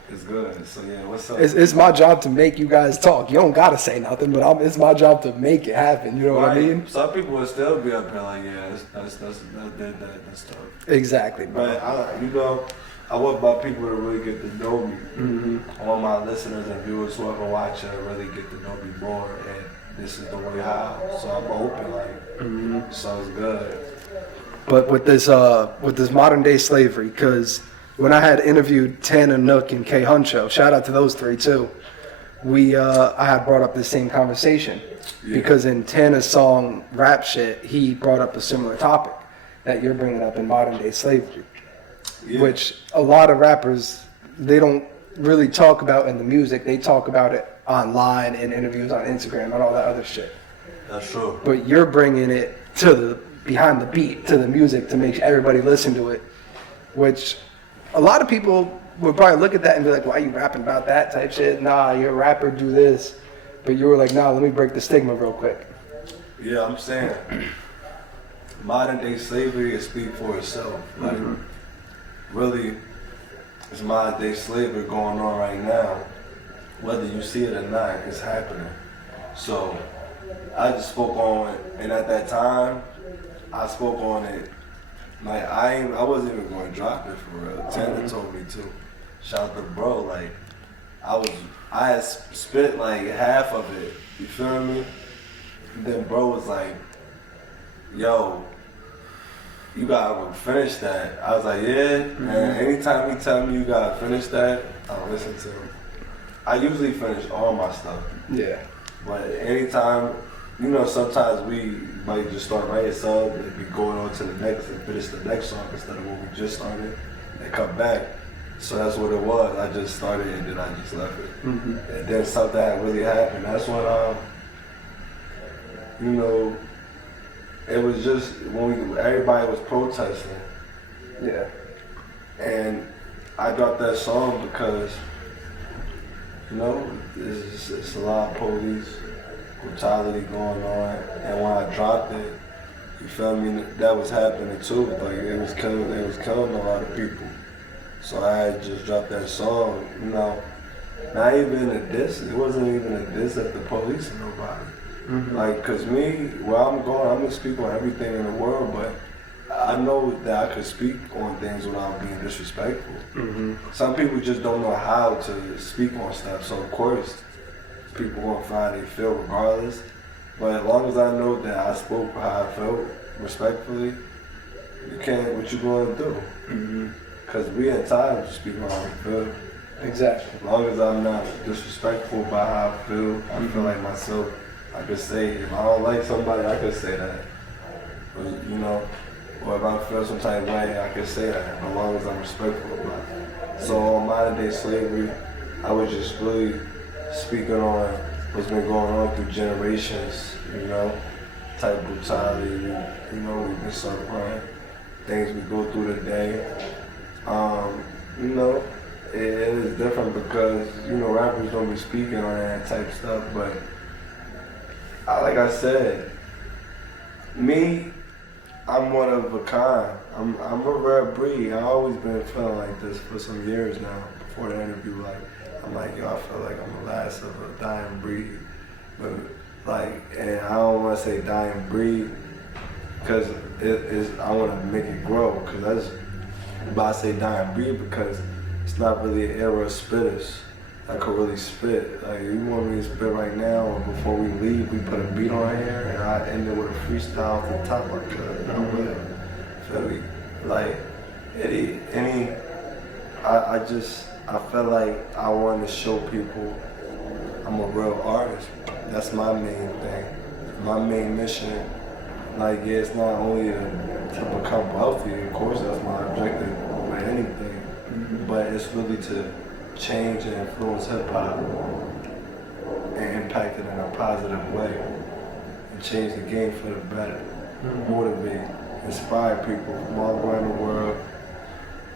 it's good. So yeah, what's up? It's my job to make you guys talk. You don't gotta say nothing, but it's my job to make it happen. You know what I mean? Some people will still be up here like, yeah, that's stuff. Exactly, bro. But I want my people to really get to know me. I want my listeners and viewers, whoever watching, to really get to know me more. And this is the way how. So I'm open, so it's good. But with this modern day slavery, because when I had interviewed Tana Nook and K Huncho, shout out to those three too. I had brought up the same conversation because in Tana's song Rap Shit, he brought up a similar topic that you're bringing up in modern day slavery, which a lot of rappers, they don't really talk about in the music. They talk about it online in interviews on Instagram and all that other shit. That's true. But you're bringing it to the behind the beat, to the music, to make everybody listen to it, which a lot of people would probably look at that and be like, why are you rapping about that type shit? Nah, you're a rapper, do this. But you were like, nah, let me break the stigma real quick. Yeah, I'm saying modern day slavery is speak for itself. Like, really, it's modern day slavery going on right now. Whether you see it or not, it's happening. So I just spoke on it, and at that time, I spoke on it. Like I wasn't even going to drop it for real. Tana told me to. Shout out to bro. Like I had spit like half of it. You feel me? Then bro was like, "Yo, you gotta finish that." I was like, "Yeah." And anytime he tell me you gotta finish that, I'll listen to him. I usually finish all my stuff. Yeah. But anytime, you know, sometimes we might just start writing a song and be going on to the next and finish the next song instead of what we just started and come back. So that's what it was. I just started and then I just left it. And then something had really happened. That's when, you know, it was just when everybody was protesting. Yeah. And I dropped that song because, you know, it's a lot of police brutality going on, and when I dropped it, you feel me, that was happening too. Like it was killing a lot of people. So I had just dropped that song, you know, not even a diss. It wasn't even a diss at the police or nobody. Like, cause me, where I'm going, I'm gonna speak on everything in the world, but I know that I could speak on things without being disrespectful. Some people just don't know how to speak on stuff, so of course, people gonna find how they feel regardless. But as long as I know that I spoke how I felt respectfully, you can't, what you gonna do? Cause we at times speak on how we feel. Exactly. As long as I'm not disrespectful by how I feel like myself, I could say, if I don't like somebody, I could say that. You know, or if I feel some type of way, I could say that, as long as I'm respectful about it. So on modern day slavery, I was just really speaking on what's been going on through generations, you know, type brutality, you know, we've been suffering, things we go through today. You know, it is different because, you know, rappers don't be speaking on that type stuff, but like I said, me, I'm one of a kind. I'm a rare breed. I've always been feeling like this for some years now. Before the interview, like, I'm like, yo, I feel like I'm the last of a dying breed. But like, and I don't want to say dying breed because I want to make it grow. Because that's, but I say dying breed because it's not really an era of spitters that could really spit. Like, you want me to spit right now, or before we leave, we put a beat on here, and I end it with a freestyle off the top. I could. I will. Feel me? Like, I feel like I want to show people I'm a real artist. That's my main thing. My main mission, like, yeah, it's not only to become wealthy, of course that's my objective with anything, but it's really to change and influence hip-hop and impact it in a positive way and change the game for the better, motivate, inspire people from all around the world,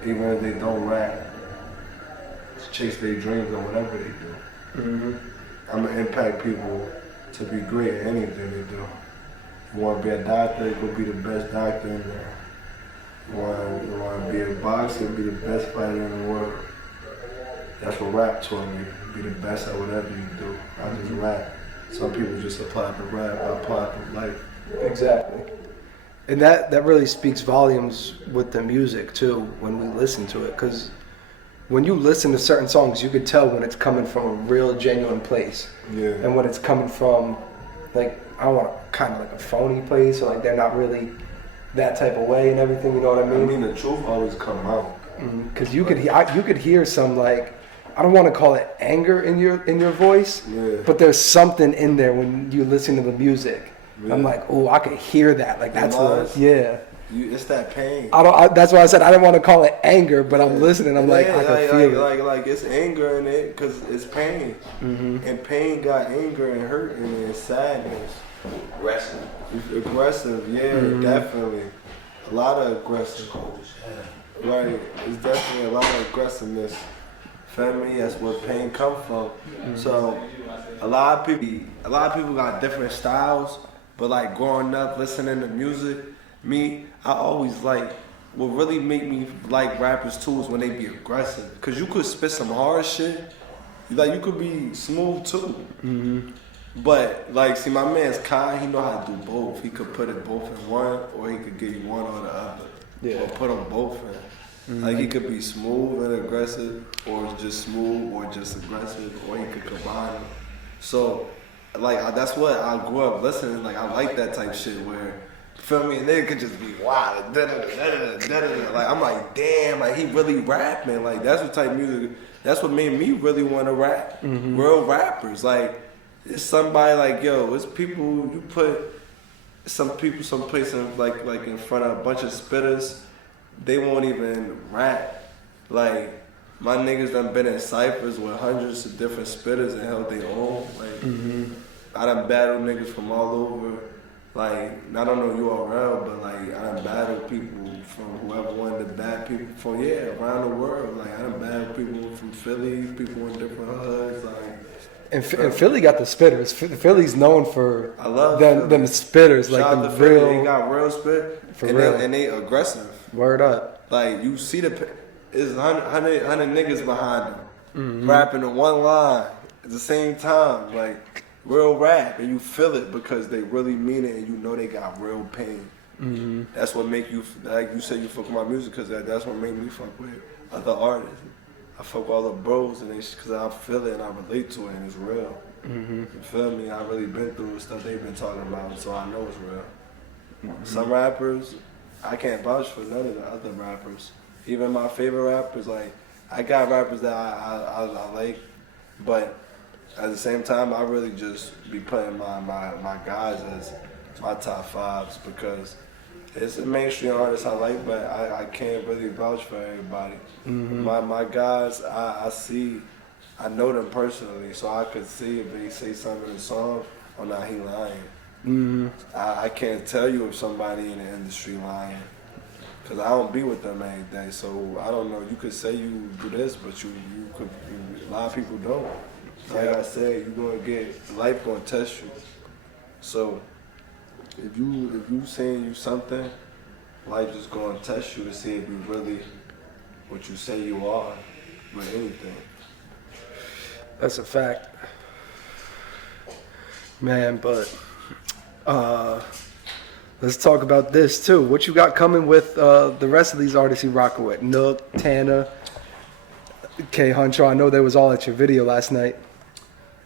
even if they don't rap, to chase their dreams or whatever they do. I'm gonna impact people to be great at anything they do. You wanna be a doctor, go be the best doctor in there. You wanna be a boxer, be the best fighter in the world. That's what rap taught me, be the best at whatever you do. I just rap. Some people just apply for rap, I apply for life. Exactly. And that really speaks volumes with the music too, when we listen to it. Because when you listen to certain songs, you could tell when it's coming from a real, genuine place. Yeah. And when it's coming from, like, I don't want to kind of like a phony place, or like they're not really that type of way and everything, you know what I mean? I mean, the truth always come out. Because you could hear some, like, I don't want to call it anger in your voice, but there's something in there when you listen to the music. Yeah. I'm like, oh, I can hear that. Like that's what, yeah. It's that pain. That's why I said I didn't want to call it anger, but I'm listening. I'm like, I can feel it. Like it's anger in it because it's pain, and pain got anger and hurt in it, and sadness. Aggressive, yeah, definitely. A lot of aggressive. Right, it's definitely a lot of aggressiveness. Family, that's where pain come from. So a lot of people got different styles, but like growing up listening to music, I always like, what really make me like rappers too is when they be aggressive. Cause you could spit some hard shit, like you could be smooth too. But like, see, my man's Kai, he know how to do both. He could put it both in one, or he could give you one or the other. Yeah. Or put them both in. Like he could be smooth and aggressive, or just smooth, or just aggressive, or he could combine them. So, like that's what I grew up listening. Like I like that type shit where, feel me, and they could just be wild, like I'm like, damn, like he really rapping. Like that's what type of music. That's what made me really want to rap. Real rappers, like it's somebody like, yo, it's people you put some people someplace in like in front of a bunch of spitters. They won't even rap. Like, my niggas done been in cyphers with hundreds of different spitters and held their own. Like, I done battled niggas from all over. Like, I don't know URL, but like, I done battled people from whoever wanted to bat people from, around the world. Like, I done battled people from Philly, people in different hoods. Like, and Philly got the spitters. Philly's known for them spitters. Like, the real. They got real spit. And they aggressive. Word up. Like, you see it's 100 niggas behind them, rapping in one line at the same time, like real rap, and you feel it because they really mean it, and you know they got real pain. That's what make you, like you said, you fuck with my music, because that's what made me fuck with other artists. I fuck with all the bros, and because I feel it and I relate to it, and it's real. You feel me? I really been through stuff they've been talking about, so I know it's real. Some rappers, I can't vouch for none of the other rappers. Even my favorite rappers, like, I got rappers that I like, but at the same time, I really just be putting my guys as my top fives, because it's a mainstream artist I like, but I can't really vouch for everybody. My guys, I know them personally, so I could see if they say something in the song or not, he lying. I can't tell you if somebody in the industry lying, because I don't be with them every day, so I don't know. You could say you do this, but a lot of people don't. Like I said, life gonna test you. So if you saying you something, life just gonna test you to see if you really what you say you are with anything. That's a fact, man. But let's talk about this too. What you got coming with the rest of these artists you rocking with? Nook, Tana, K Huncho. I know they was all at your video last night.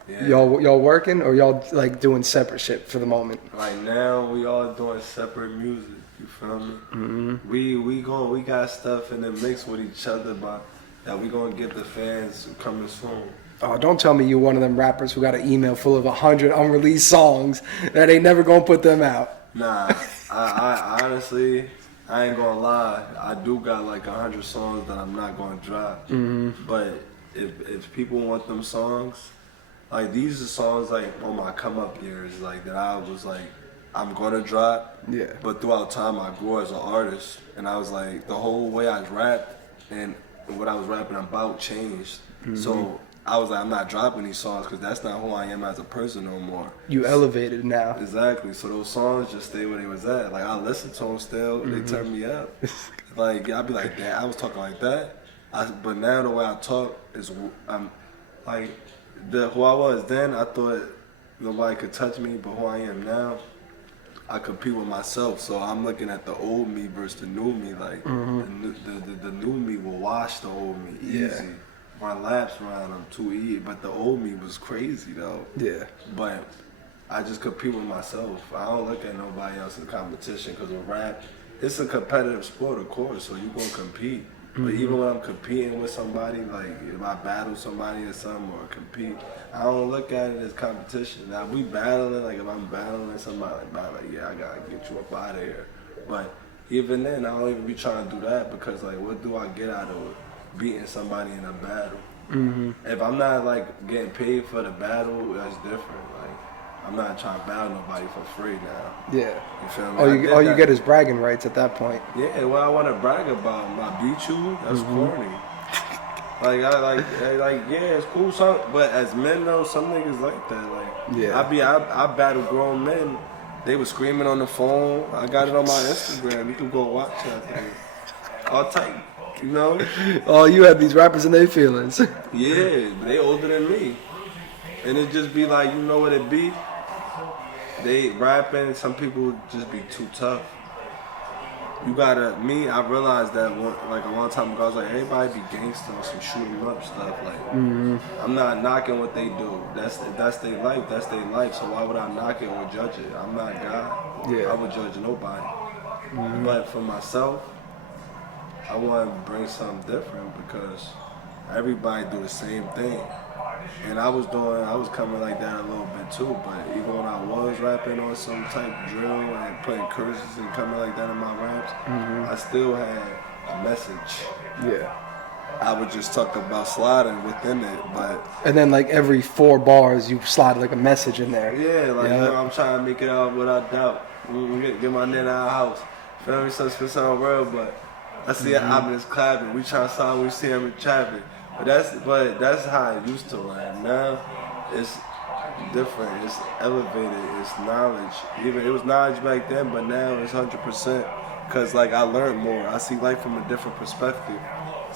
Yeah. Y'all working, or y'all like doing separate shit for the moment? Like now we all doing separate music. You feel me? We got stuff in the mix with each other, but that we gonna get the fans coming soon. Oh, don't tell me you're one of them rappers who got an email full of 100 unreleased songs that ain't never gonna put them out. Nah, I honestly, I ain't gonna lie. I do got like 100 songs that I'm not gonna drop. But if people want them songs, like these are songs like on my come up years, like that I was like, I'm gonna drop. Yeah. But throughout time, I grew as an artist, and I was like, the whole way I rapped and what I was rapping about changed. So I was like, I'm not dropping these songs because that's not who I am as a person no more. You elevated now. Exactly. So those songs just stay where they was at. Like I listen to them still, they turn me up. Like I'll be like, damn, I was talking like that. But now the way I talk is, I'm like, who I was then, I thought nobody could touch me, but who I am now, I compete with myself. So I'm looking at the old me versus the new me. Like the new me will wash the old me easy. Yeah. Run laps around them too easy, but the old me was crazy though. Yeah. But I just compete with myself. I don't look at nobody else in competition, because with rap, it's a competitive sport, of course. So you gonna compete. But even when I'm competing with somebody, like if I battle somebody or something or compete, I don't look at it as competition. Now we battling, like if I'm battling somebody, like yeah, I gotta get you up out of here. But even then, I don't even be trying to do that because like, what do I get out of beating somebody in a battle? If I'm not like getting paid for the battle, that's different. Like I'm not trying to battle nobody for free now. Yeah. You feel me? All you get is bragging rights at that point. Yeah, what I want to brag about, I beat you. That's corny. Like yeah, it's cool. But as men though, some niggas like that. Like Yeah. I battle grown men. They were screaming on the phone. I got it on my Instagram. You can go watch that thing. All tight, you know. Oh, you have these rappers and their feelings. Yeah, but they older than me, and it just be like, you know what it be. They rapping. Some people just be too tough. You gotta, I realized that a long time ago. I was like, everybody be gangster on some shoot 'em up stuff. Like, I'm not knocking what they do. That's their life. That's their life. So why would I knock it or judge it? I'm not God. Yeah. I would judge nobody. But for myself, I want to bring something different because everybody do the same thing. And I was coming like that a little bit too, but even when I was rapping on some type of drill and putting curses and coming like that in my raps, I still had a message. Yeah. I would just talk about sliding within it, but... And then like every 4 bars, you slide like a message in there. Yeah, like you know, I'm trying to make it out without doubt. Get my nigga out of the house. Feel me? So it's sound real, but I see I'm just clapping. We trying to sound, we see him in traffic. But that's how I used to rap. Now it's different. It's elevated. It's knowledge. Even it was knowledge back then, but now it's 100%. Cause like I learned more. I see life from a different perspective.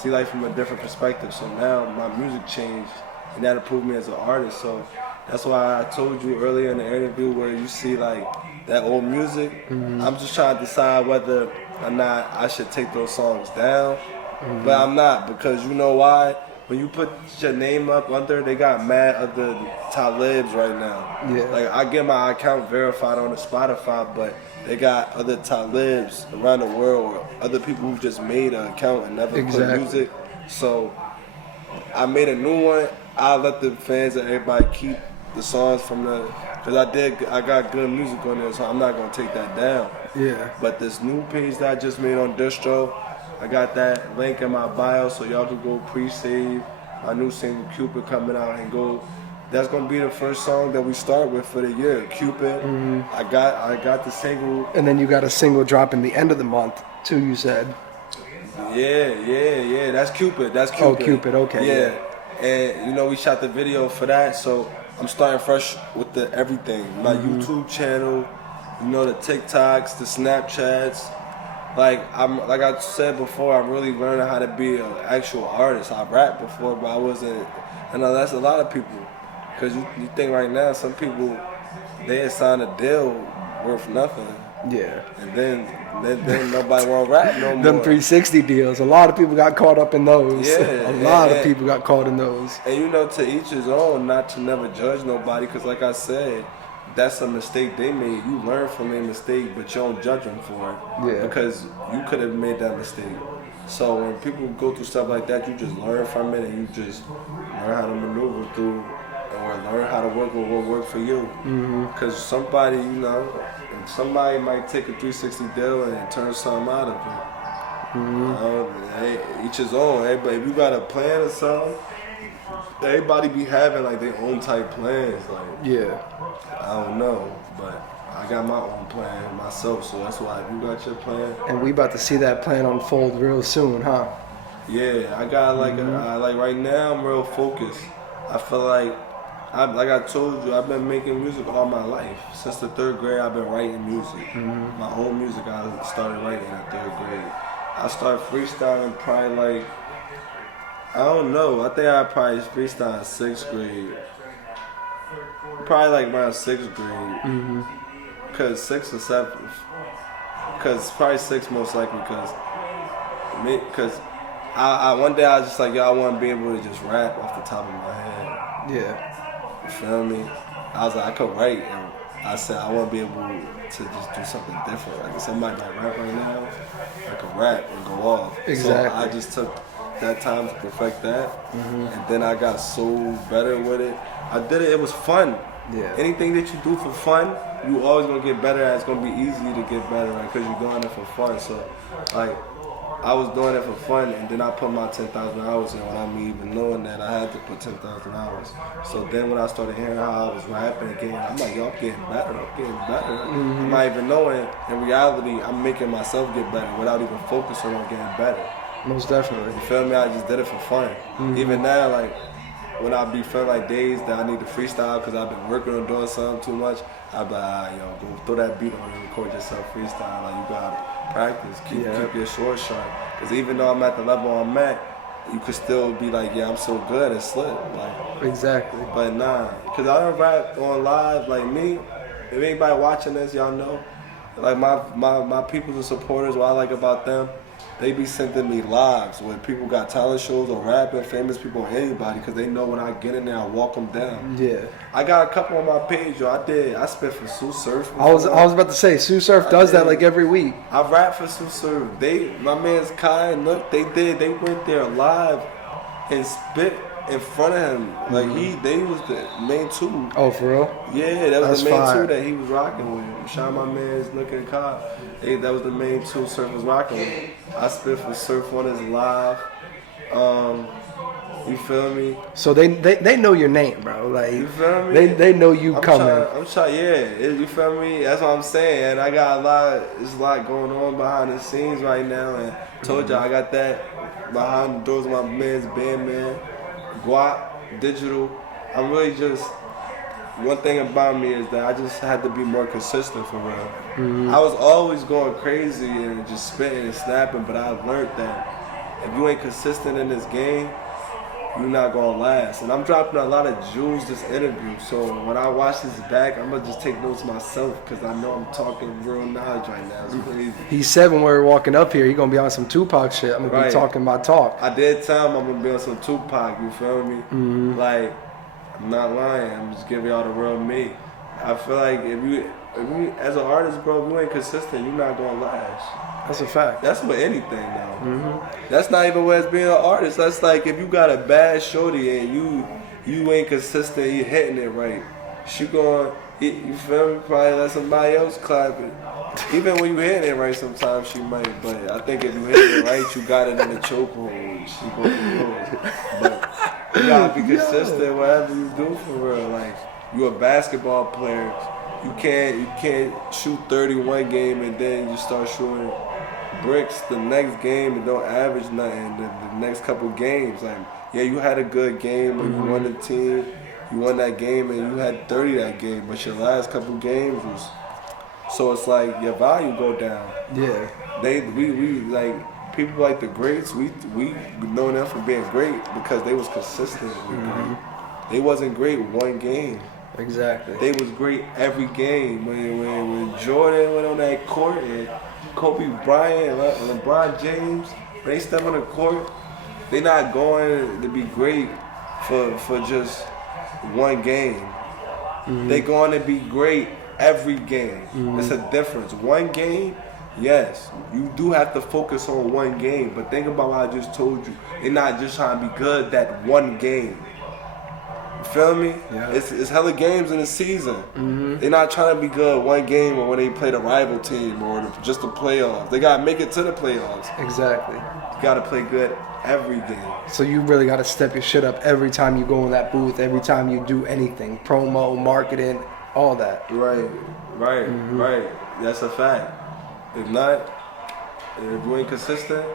So now my music changed, and that improved me as an artist. So that's why I told you earlier in the interview where you see like that old music. I'm just trying to decide whether or not I should take those songs down. But I'm not, because you know why? When you put your name up under, they got mad other Talibs right now. Yeah. Like I get my account verified on the Spotify, but they got other Talibs around the world, or other people who just made an account and never put music. So I made a new one. I let the fans and everybody keep the songs from because I got good music on there, so I'm not gonna take that down. Yeah. But this new page that I just made on Distro, I got that link in my bio, so y'all can go pre-save my new single Cupid coming out and go. That's gonna be the first song that we start with for the year, Cupid. I got the single. And then you got a single drop in the end of the month too. You said. Yeah. That's Cupid. Oh, Cupid. Okay. Yeah. And you know we shot the video for that, so I'm starting fresh with the everything. My YouTube channel, you know, the TikToks, the Snapchats. Like I said before, I'm really learning how to be an actual artist. I rapped before, but I wasn't. I know that's a lot of people. Cause you think right now, some people they sign a deal worth nothing. Yeah. And then nobody want to rap no more. Them 360 deals. A lot of people got caught up in those. Yeah. A lot of people got caught in those. And you know, to each his own. Not to never judge nobody. Cause like I said, that's a mistake they made. You learn from their mistake, but you don't judge them for it. Yeah. Because you could have made that mistake. So when people go through stuff like that, you just learn from it and you just learn how to maneuver through or learn how to work with what worked for you. Because somebody, you know, somebody might take a 360 deal and turn something out of it. You know, each his own. Everybody, if you got a plan or something, everybody be having like their own type plans. Like, Yeah. I don't know, but I got my own plan myself, so that's why if you got your plan. And we about to see that plan unfold real soon, huh? Yeah, I got like like right now I'm real focused. I feel like I told you, I've been making music all my life. Since the 3rd grade, I've been writing music. My own music I started writing in the 3rd grade. I started freestyling probably like, I don't know, I think I probably freestyled in 6th grade. Probably like around 6th grade. Cause 6th or 7th. Cause probably 6th most likely, cause I one day I was just like, yo, I want to be able to just rap off the top of my head. Yeah. You feel me? I was like, I could write I said I want to be able to just do something different. Like if somebody might rap right now, I could rap and go off. Exactly. So I just took that time to perfect that, and then I got so better with it. I did it. It was fun. Yeah. Anything that you do for fun, you always gonna get better at. It's gonna be easy to get better at because you're doing it for fun. So, like, I was doing it for fun, and then I put my 10,000 hours in without me even knowing that I had to put 10,000 hours. So then when I started hearing how I was rapping again, I'm like, yo, I'm getting better. I'm getting better. I'm not even knowing. In reality, I'm making myself get better without even focusing on getting better. Most definitely. You feel me? I just did it for fun. Even now, like, when I be feeling like days that I need to freestyle because I've been working on doing something too much, I be like, yo, go throw that beat on and record yourself freestyle. Like, you gotta practice, keep your sword sharp. Because even though I'm at the level I'm at, you could still be like, yeah, I'm so good and slip. Like, Exactly. but nah, because I don't rap on live like me. If anybody watching this, y'all know, like my peoples and supporters, what I like about them, they be sending me lives when people got talent shows or rapping, famous people or anybody, because they know when I get in there, I walk them down. Yeah. I got a couple on my page, yo. I spit for Sue Surf. I was about to say, Sue Surf does that like every week. I rap for Sue Surf. My man's Kai and look, they went there live and spit in front of him. Like they was the main two. Oh, for real? Yeah, that was That's the main fire. two that he was rocking with. Shout out my man's Look and Kai. That was the main two Surf was rocking with. I spit for Surf on his live. You feel me? So they know your name, bro. Like, You feel me? they know you coming. I'm trying, you feel me? That's what I'm saying. And I got there's a lot going on behind the scenes right now. And told y'all I got that behind the doors of my man's Bandman, Guap, Digital. I'm really just, one thing about me is that I just had to be more consistent for real. I was always going crazy and just spitting and snapping, but I learned that if you ain't consistent in this game, you're not gonna last. And I'm dropping a lot of jewels this interview, so when I watch this back, I'm gonna just take notes myself because I know I'm talking real knowledge right now. It's crazy. He said when we were walking up here, he gonna be on some Tupac shit. I'm gonna be talking my talk. I did tell him I'm gonna be on some Tupac, you feel me? Like, I'm not lying, I'm just giving y'all the real me. I feel like if you as an artist, bro, if you ain't consistent, you're not gonna last. That's a fact. That's with anything now. That's not even what it's being an artist. That's like if you got a bad shorty and you ain't consistent, you hitting it right. She going, you feel me? Probably let somebody else clap it. Even when you hitting it right, sometimes she might. But I think if you hitting it right, you got it in the chokehold. She gonna close. But you gotta be consistent whatever you do for real. Like, you a basketball player. You can't shoot 31 game and then you start shooting bricks the next game and don't average nothing the next couple games. Like, yeah, you had a good game and you won the team, you won that game and you had 30 that game, but your last couple games was, so it's like your value go down. Yeah. We like people like the greats, we know them for being great because they was consistent with great. They wasn't great one game. Exactly. They was great every game. When Jordan went on that court and Kobe Bryant, LeBron James, when they step on the court, they not going to be great for just one game. They going to be great every game. It's a difference. One game, yes, you do have to focus on one game, but think about what I just told you. They're not just trying to be good that one game. You feel me? Yeah. It's hella games in the season. They're not trying to be good one game or when they play the rival team or just the playoffs. They gotta make it to the playoffs. Exactly. You gotta play good every game. So you really gotta step your shit up every time you go in that booth, every time you do anything, promo, marketing, all that. Right. That's a fact. If not, if you ain't consistent,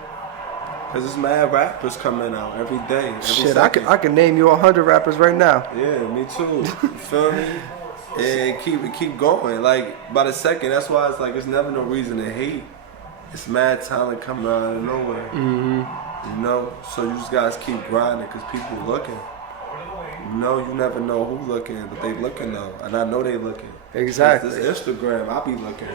because there's mad rappers coming out every day. Every Shit, second. I can name you 100 rappers right now. Yeah, me too. You feel me? And keep going. Like, by the second, that's why it's like, there's never no reason to hate. It's mad talent coming out of nowhere. You know? So you just guys keep grinding because people looking. You know, you never know who looking, but they looking though. And I know they looking. Exactly. This Instagram, I be looking.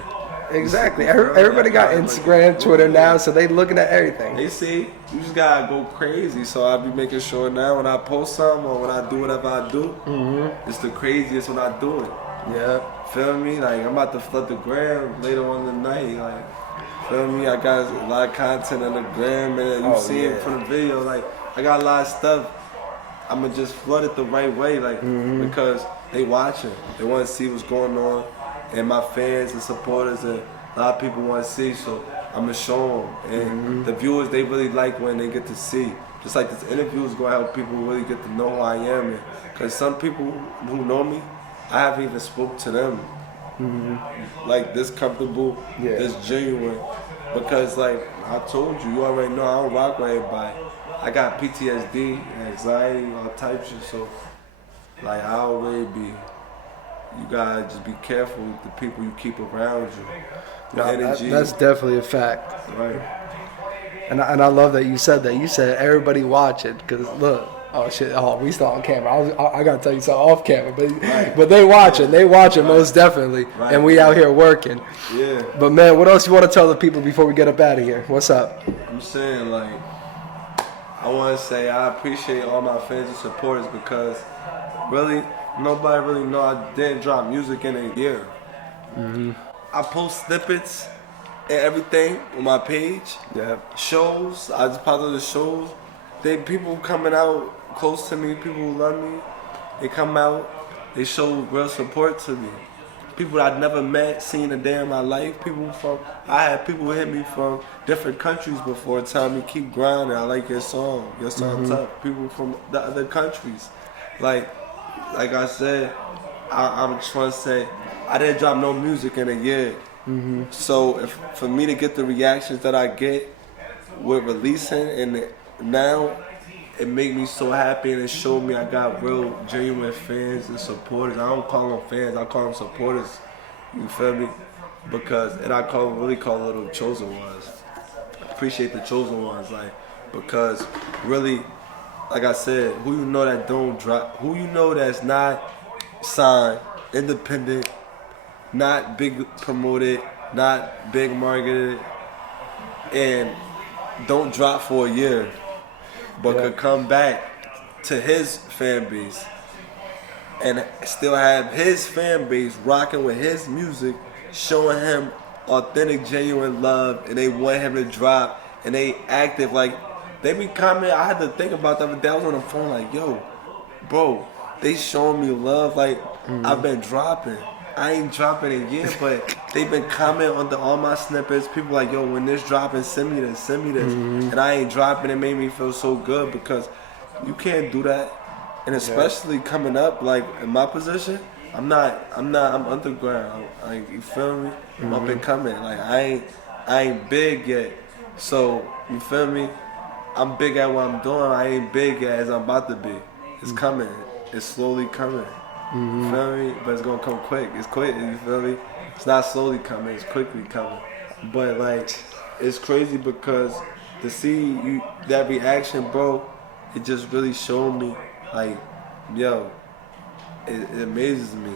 Exactly. Everybody got Instagram, Twitter now, so they looking at everything. They see, you just gotta go crazy. So I be making sure now when I post something or when I do whatever I do, it's the craziest when I do it. Yeah. Feel me? Like, I'm about to flood the gram later on in the night. Like, feel me? I got a lot of content on the gram, and you see it from the video. Like, I got a lot of stuff. I'ma just flood it the right way, like, because they watching. They want to see what's going on, and my fans and supporters and a lot of people want to see. So I'ma show them, and the viewers, they really like when they get to see. Just like this interview is gonna help people really get to know who I am, and cause some people who know me, I haven't even spoke to them. Like this comfortable, this genuine, because like I told you, you already know I don't rock with everybody. I got PTSD, anxiety, all types of shit. So like I already be, you gotta just be careful with the people you keep around you. The energy. That's definitely a fact. Right. And I love that you said that. You said everybody watching, because look, oh shit, we still on camera. I gotta tell you something off camera, but they watching most definitely, and we out here working. Yeah. But man, what else you want to tell the people before we get up out of here? What's up? I'm saying, like, I want to say I appreciate all my fans and supporters, because really nobody really know I didn't drop music in a year. I post snippets and everything on my page. Yeah. Shows, I just popped up the shows. People coming out close to me, people who love me, they come out, they show real support to me. People I'd never met, seen a day in my life. I had people hit me from different countries before telling me keep grinding, I like your song tough. People from the other countries. Like I said, I'm just trying to say, I didn't drop no music in a year. So for me to get the reactions that I get with releasing, and now it made me so happy, and it showed me I got real genuine fans and supporters. I don't call them fans, I call them supporters. You feel me? Because, and I really call them chosen ones. Appreciate the chosen ones, like, because really, like I said, who you know that don't drop, who you know that's not signed, independent, not big promoted, not big marketed, and don't drop for a year, but could come back to his fan base and still have his fan base rocking with his music, showing him authentic, genuine love, and they want him to drop, and they active. Like, they be commenting. I had to think about that, but I was on the phone like, yo, bro, they showing me love. Like, I've been dropping. I ain't dropping in a year, but they've been commenting on all my snippets. People like, yo, when this dropping, send me this. And I ain't dropping. It made me feel so good, because you can't do that. And especially coming up, like in my position, I'm underground. Like, you feel me? I'm up and coming. Like, I ain't big yet. So, you feel me? I'm big at what I'm doing. I ain't big yet as I'm about to be. It's coming. It's slowly coming. You feel me? But it's gonna come quick. It's quick, you feel me? It's not slowly coming, it's quickly coming. But like, it's crazy, because to see that reaction, bro, it just really showed me, like, yo, it amazes me.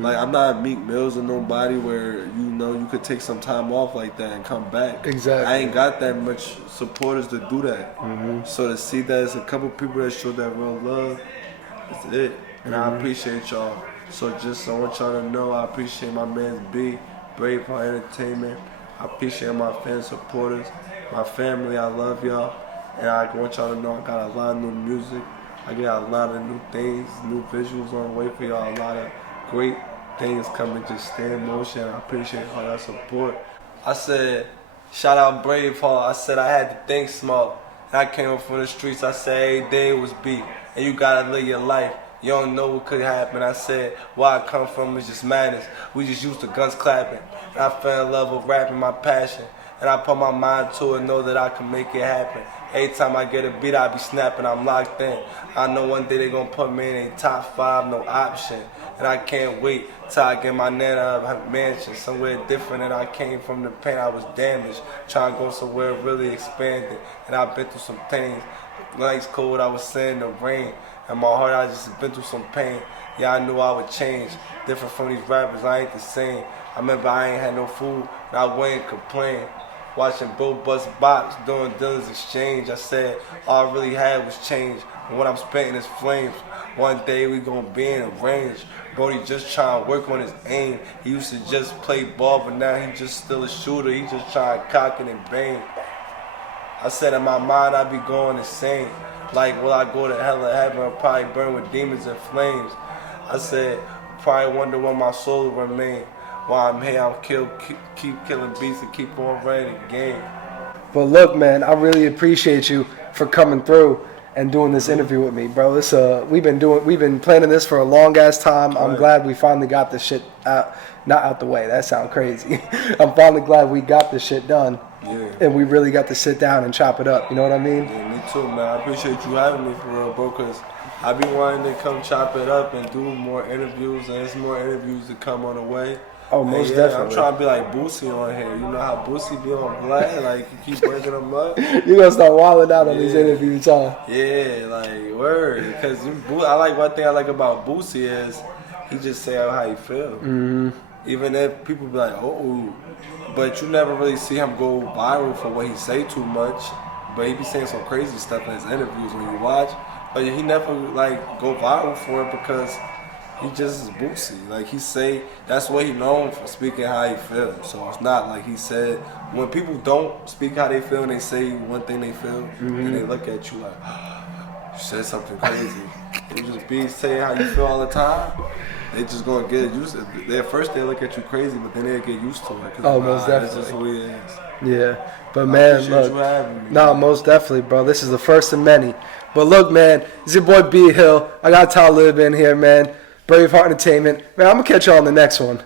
Like, I'm not Meek Mills or nobody where, you know, you could take some time off like that and come back. Exactly. I ain't got that much supporters to do that. So to see that it's a couple people that show that real love, it's it. And I appreciate y'all. So I want y'all to know, I appreciate my man's B, BraveHeart Entertainment. I appreciate my fans, supporters, my family. I love y'all. And I want y'all to know I got a lot of new music. I got a lot of new things, new visuals on the way for y'all. A lot of great things coming. Just stay in motion. I appreciate all that support. I said, shout out BraveHeart. I said I had to think small. And I came up from the streets. I said every day was beat. And you gotta live your life. You don't know what could happen. I said, where I come from is just madness. We just used to guns clapping. And I fell in love with rapping, my passion. And I put my mind to it, know that I can make it happen. Every time I get a beat, I be snapping, I'm locked in. I know one day they gonna put me in a top 5, no option. And I can't wait till I get my nana a mansion, somewhere different than I came from. The pain, I was damaged, trying to go somewhere really expanded. And I've been through some things. Nights cold, I was saying the rain. In my heart, I just been through some pain. Yeah, I knew I would change. Different from these rappers, I ain't the same. I remember I ain't had no food, and I wouldn't complain. Watching bro bust box, doing dealers exchange. I said, all I really had was change. And what I'm spitting is flames. One day we gon' be in a range. Brody just trying to work on his aim. He used to just play ball, but now he just still a shooter. He just trying to cock it and bang. I said in my mind I be going insane. Like, will I go to hell or heaven or probably burn with demons and flames? I said, probably wonder where my soul will remain. While I'm here, keep killing beats and keep on running the game. But look, man, I really appreciate you for coming through and doing this interview with me, bro. This we've been planning this for a long ass time. I'm glad we finally got this shit out, not out the way. That sounds crazy. I'm finally glad we got this shit done. Yeah. And we really got to sit down and chop it up. You know what I mean? Yeah, me too, man. I appreciate you having me for real, bro, because I be wanting to come chop it up and do more interviews, and there's more interviews to come on the way. Oh, most definitely. I'm trying to be like Boosie on here. You know how Boosie be on Black? Like, you keep breaking them up. You're going to start wilding out on these interviews, huh? Yeah, like, word. Because I like one thing I like about Boosie is he just say how he feel. Mm-hmm. Even if people be like, oh, but you never really see him go viral for what he say too much. But he be saying some crazy stuff in his interviews when you watch. But he never, like, go viral for it because he just is Boosie. Like, he say, that's what he known for, speaking how he feel. So it's not like he said, when people don't speak how they feel and they say one thing they feel, and they look at you like, you said something crazy. You just be saying how you feel all the time. They just gonna get used to it. At first they look at you crazy, but then they get used to it. Oh, most definitely. That's just who he is. Yeah, but man, look, you having me, no, most definitely, bro. This is the first of many. But look, man, it's your boy B Hill. I got Talib in here, man. BraveHeart Entertainment. Man, I'm gonna catch y'all on the next one.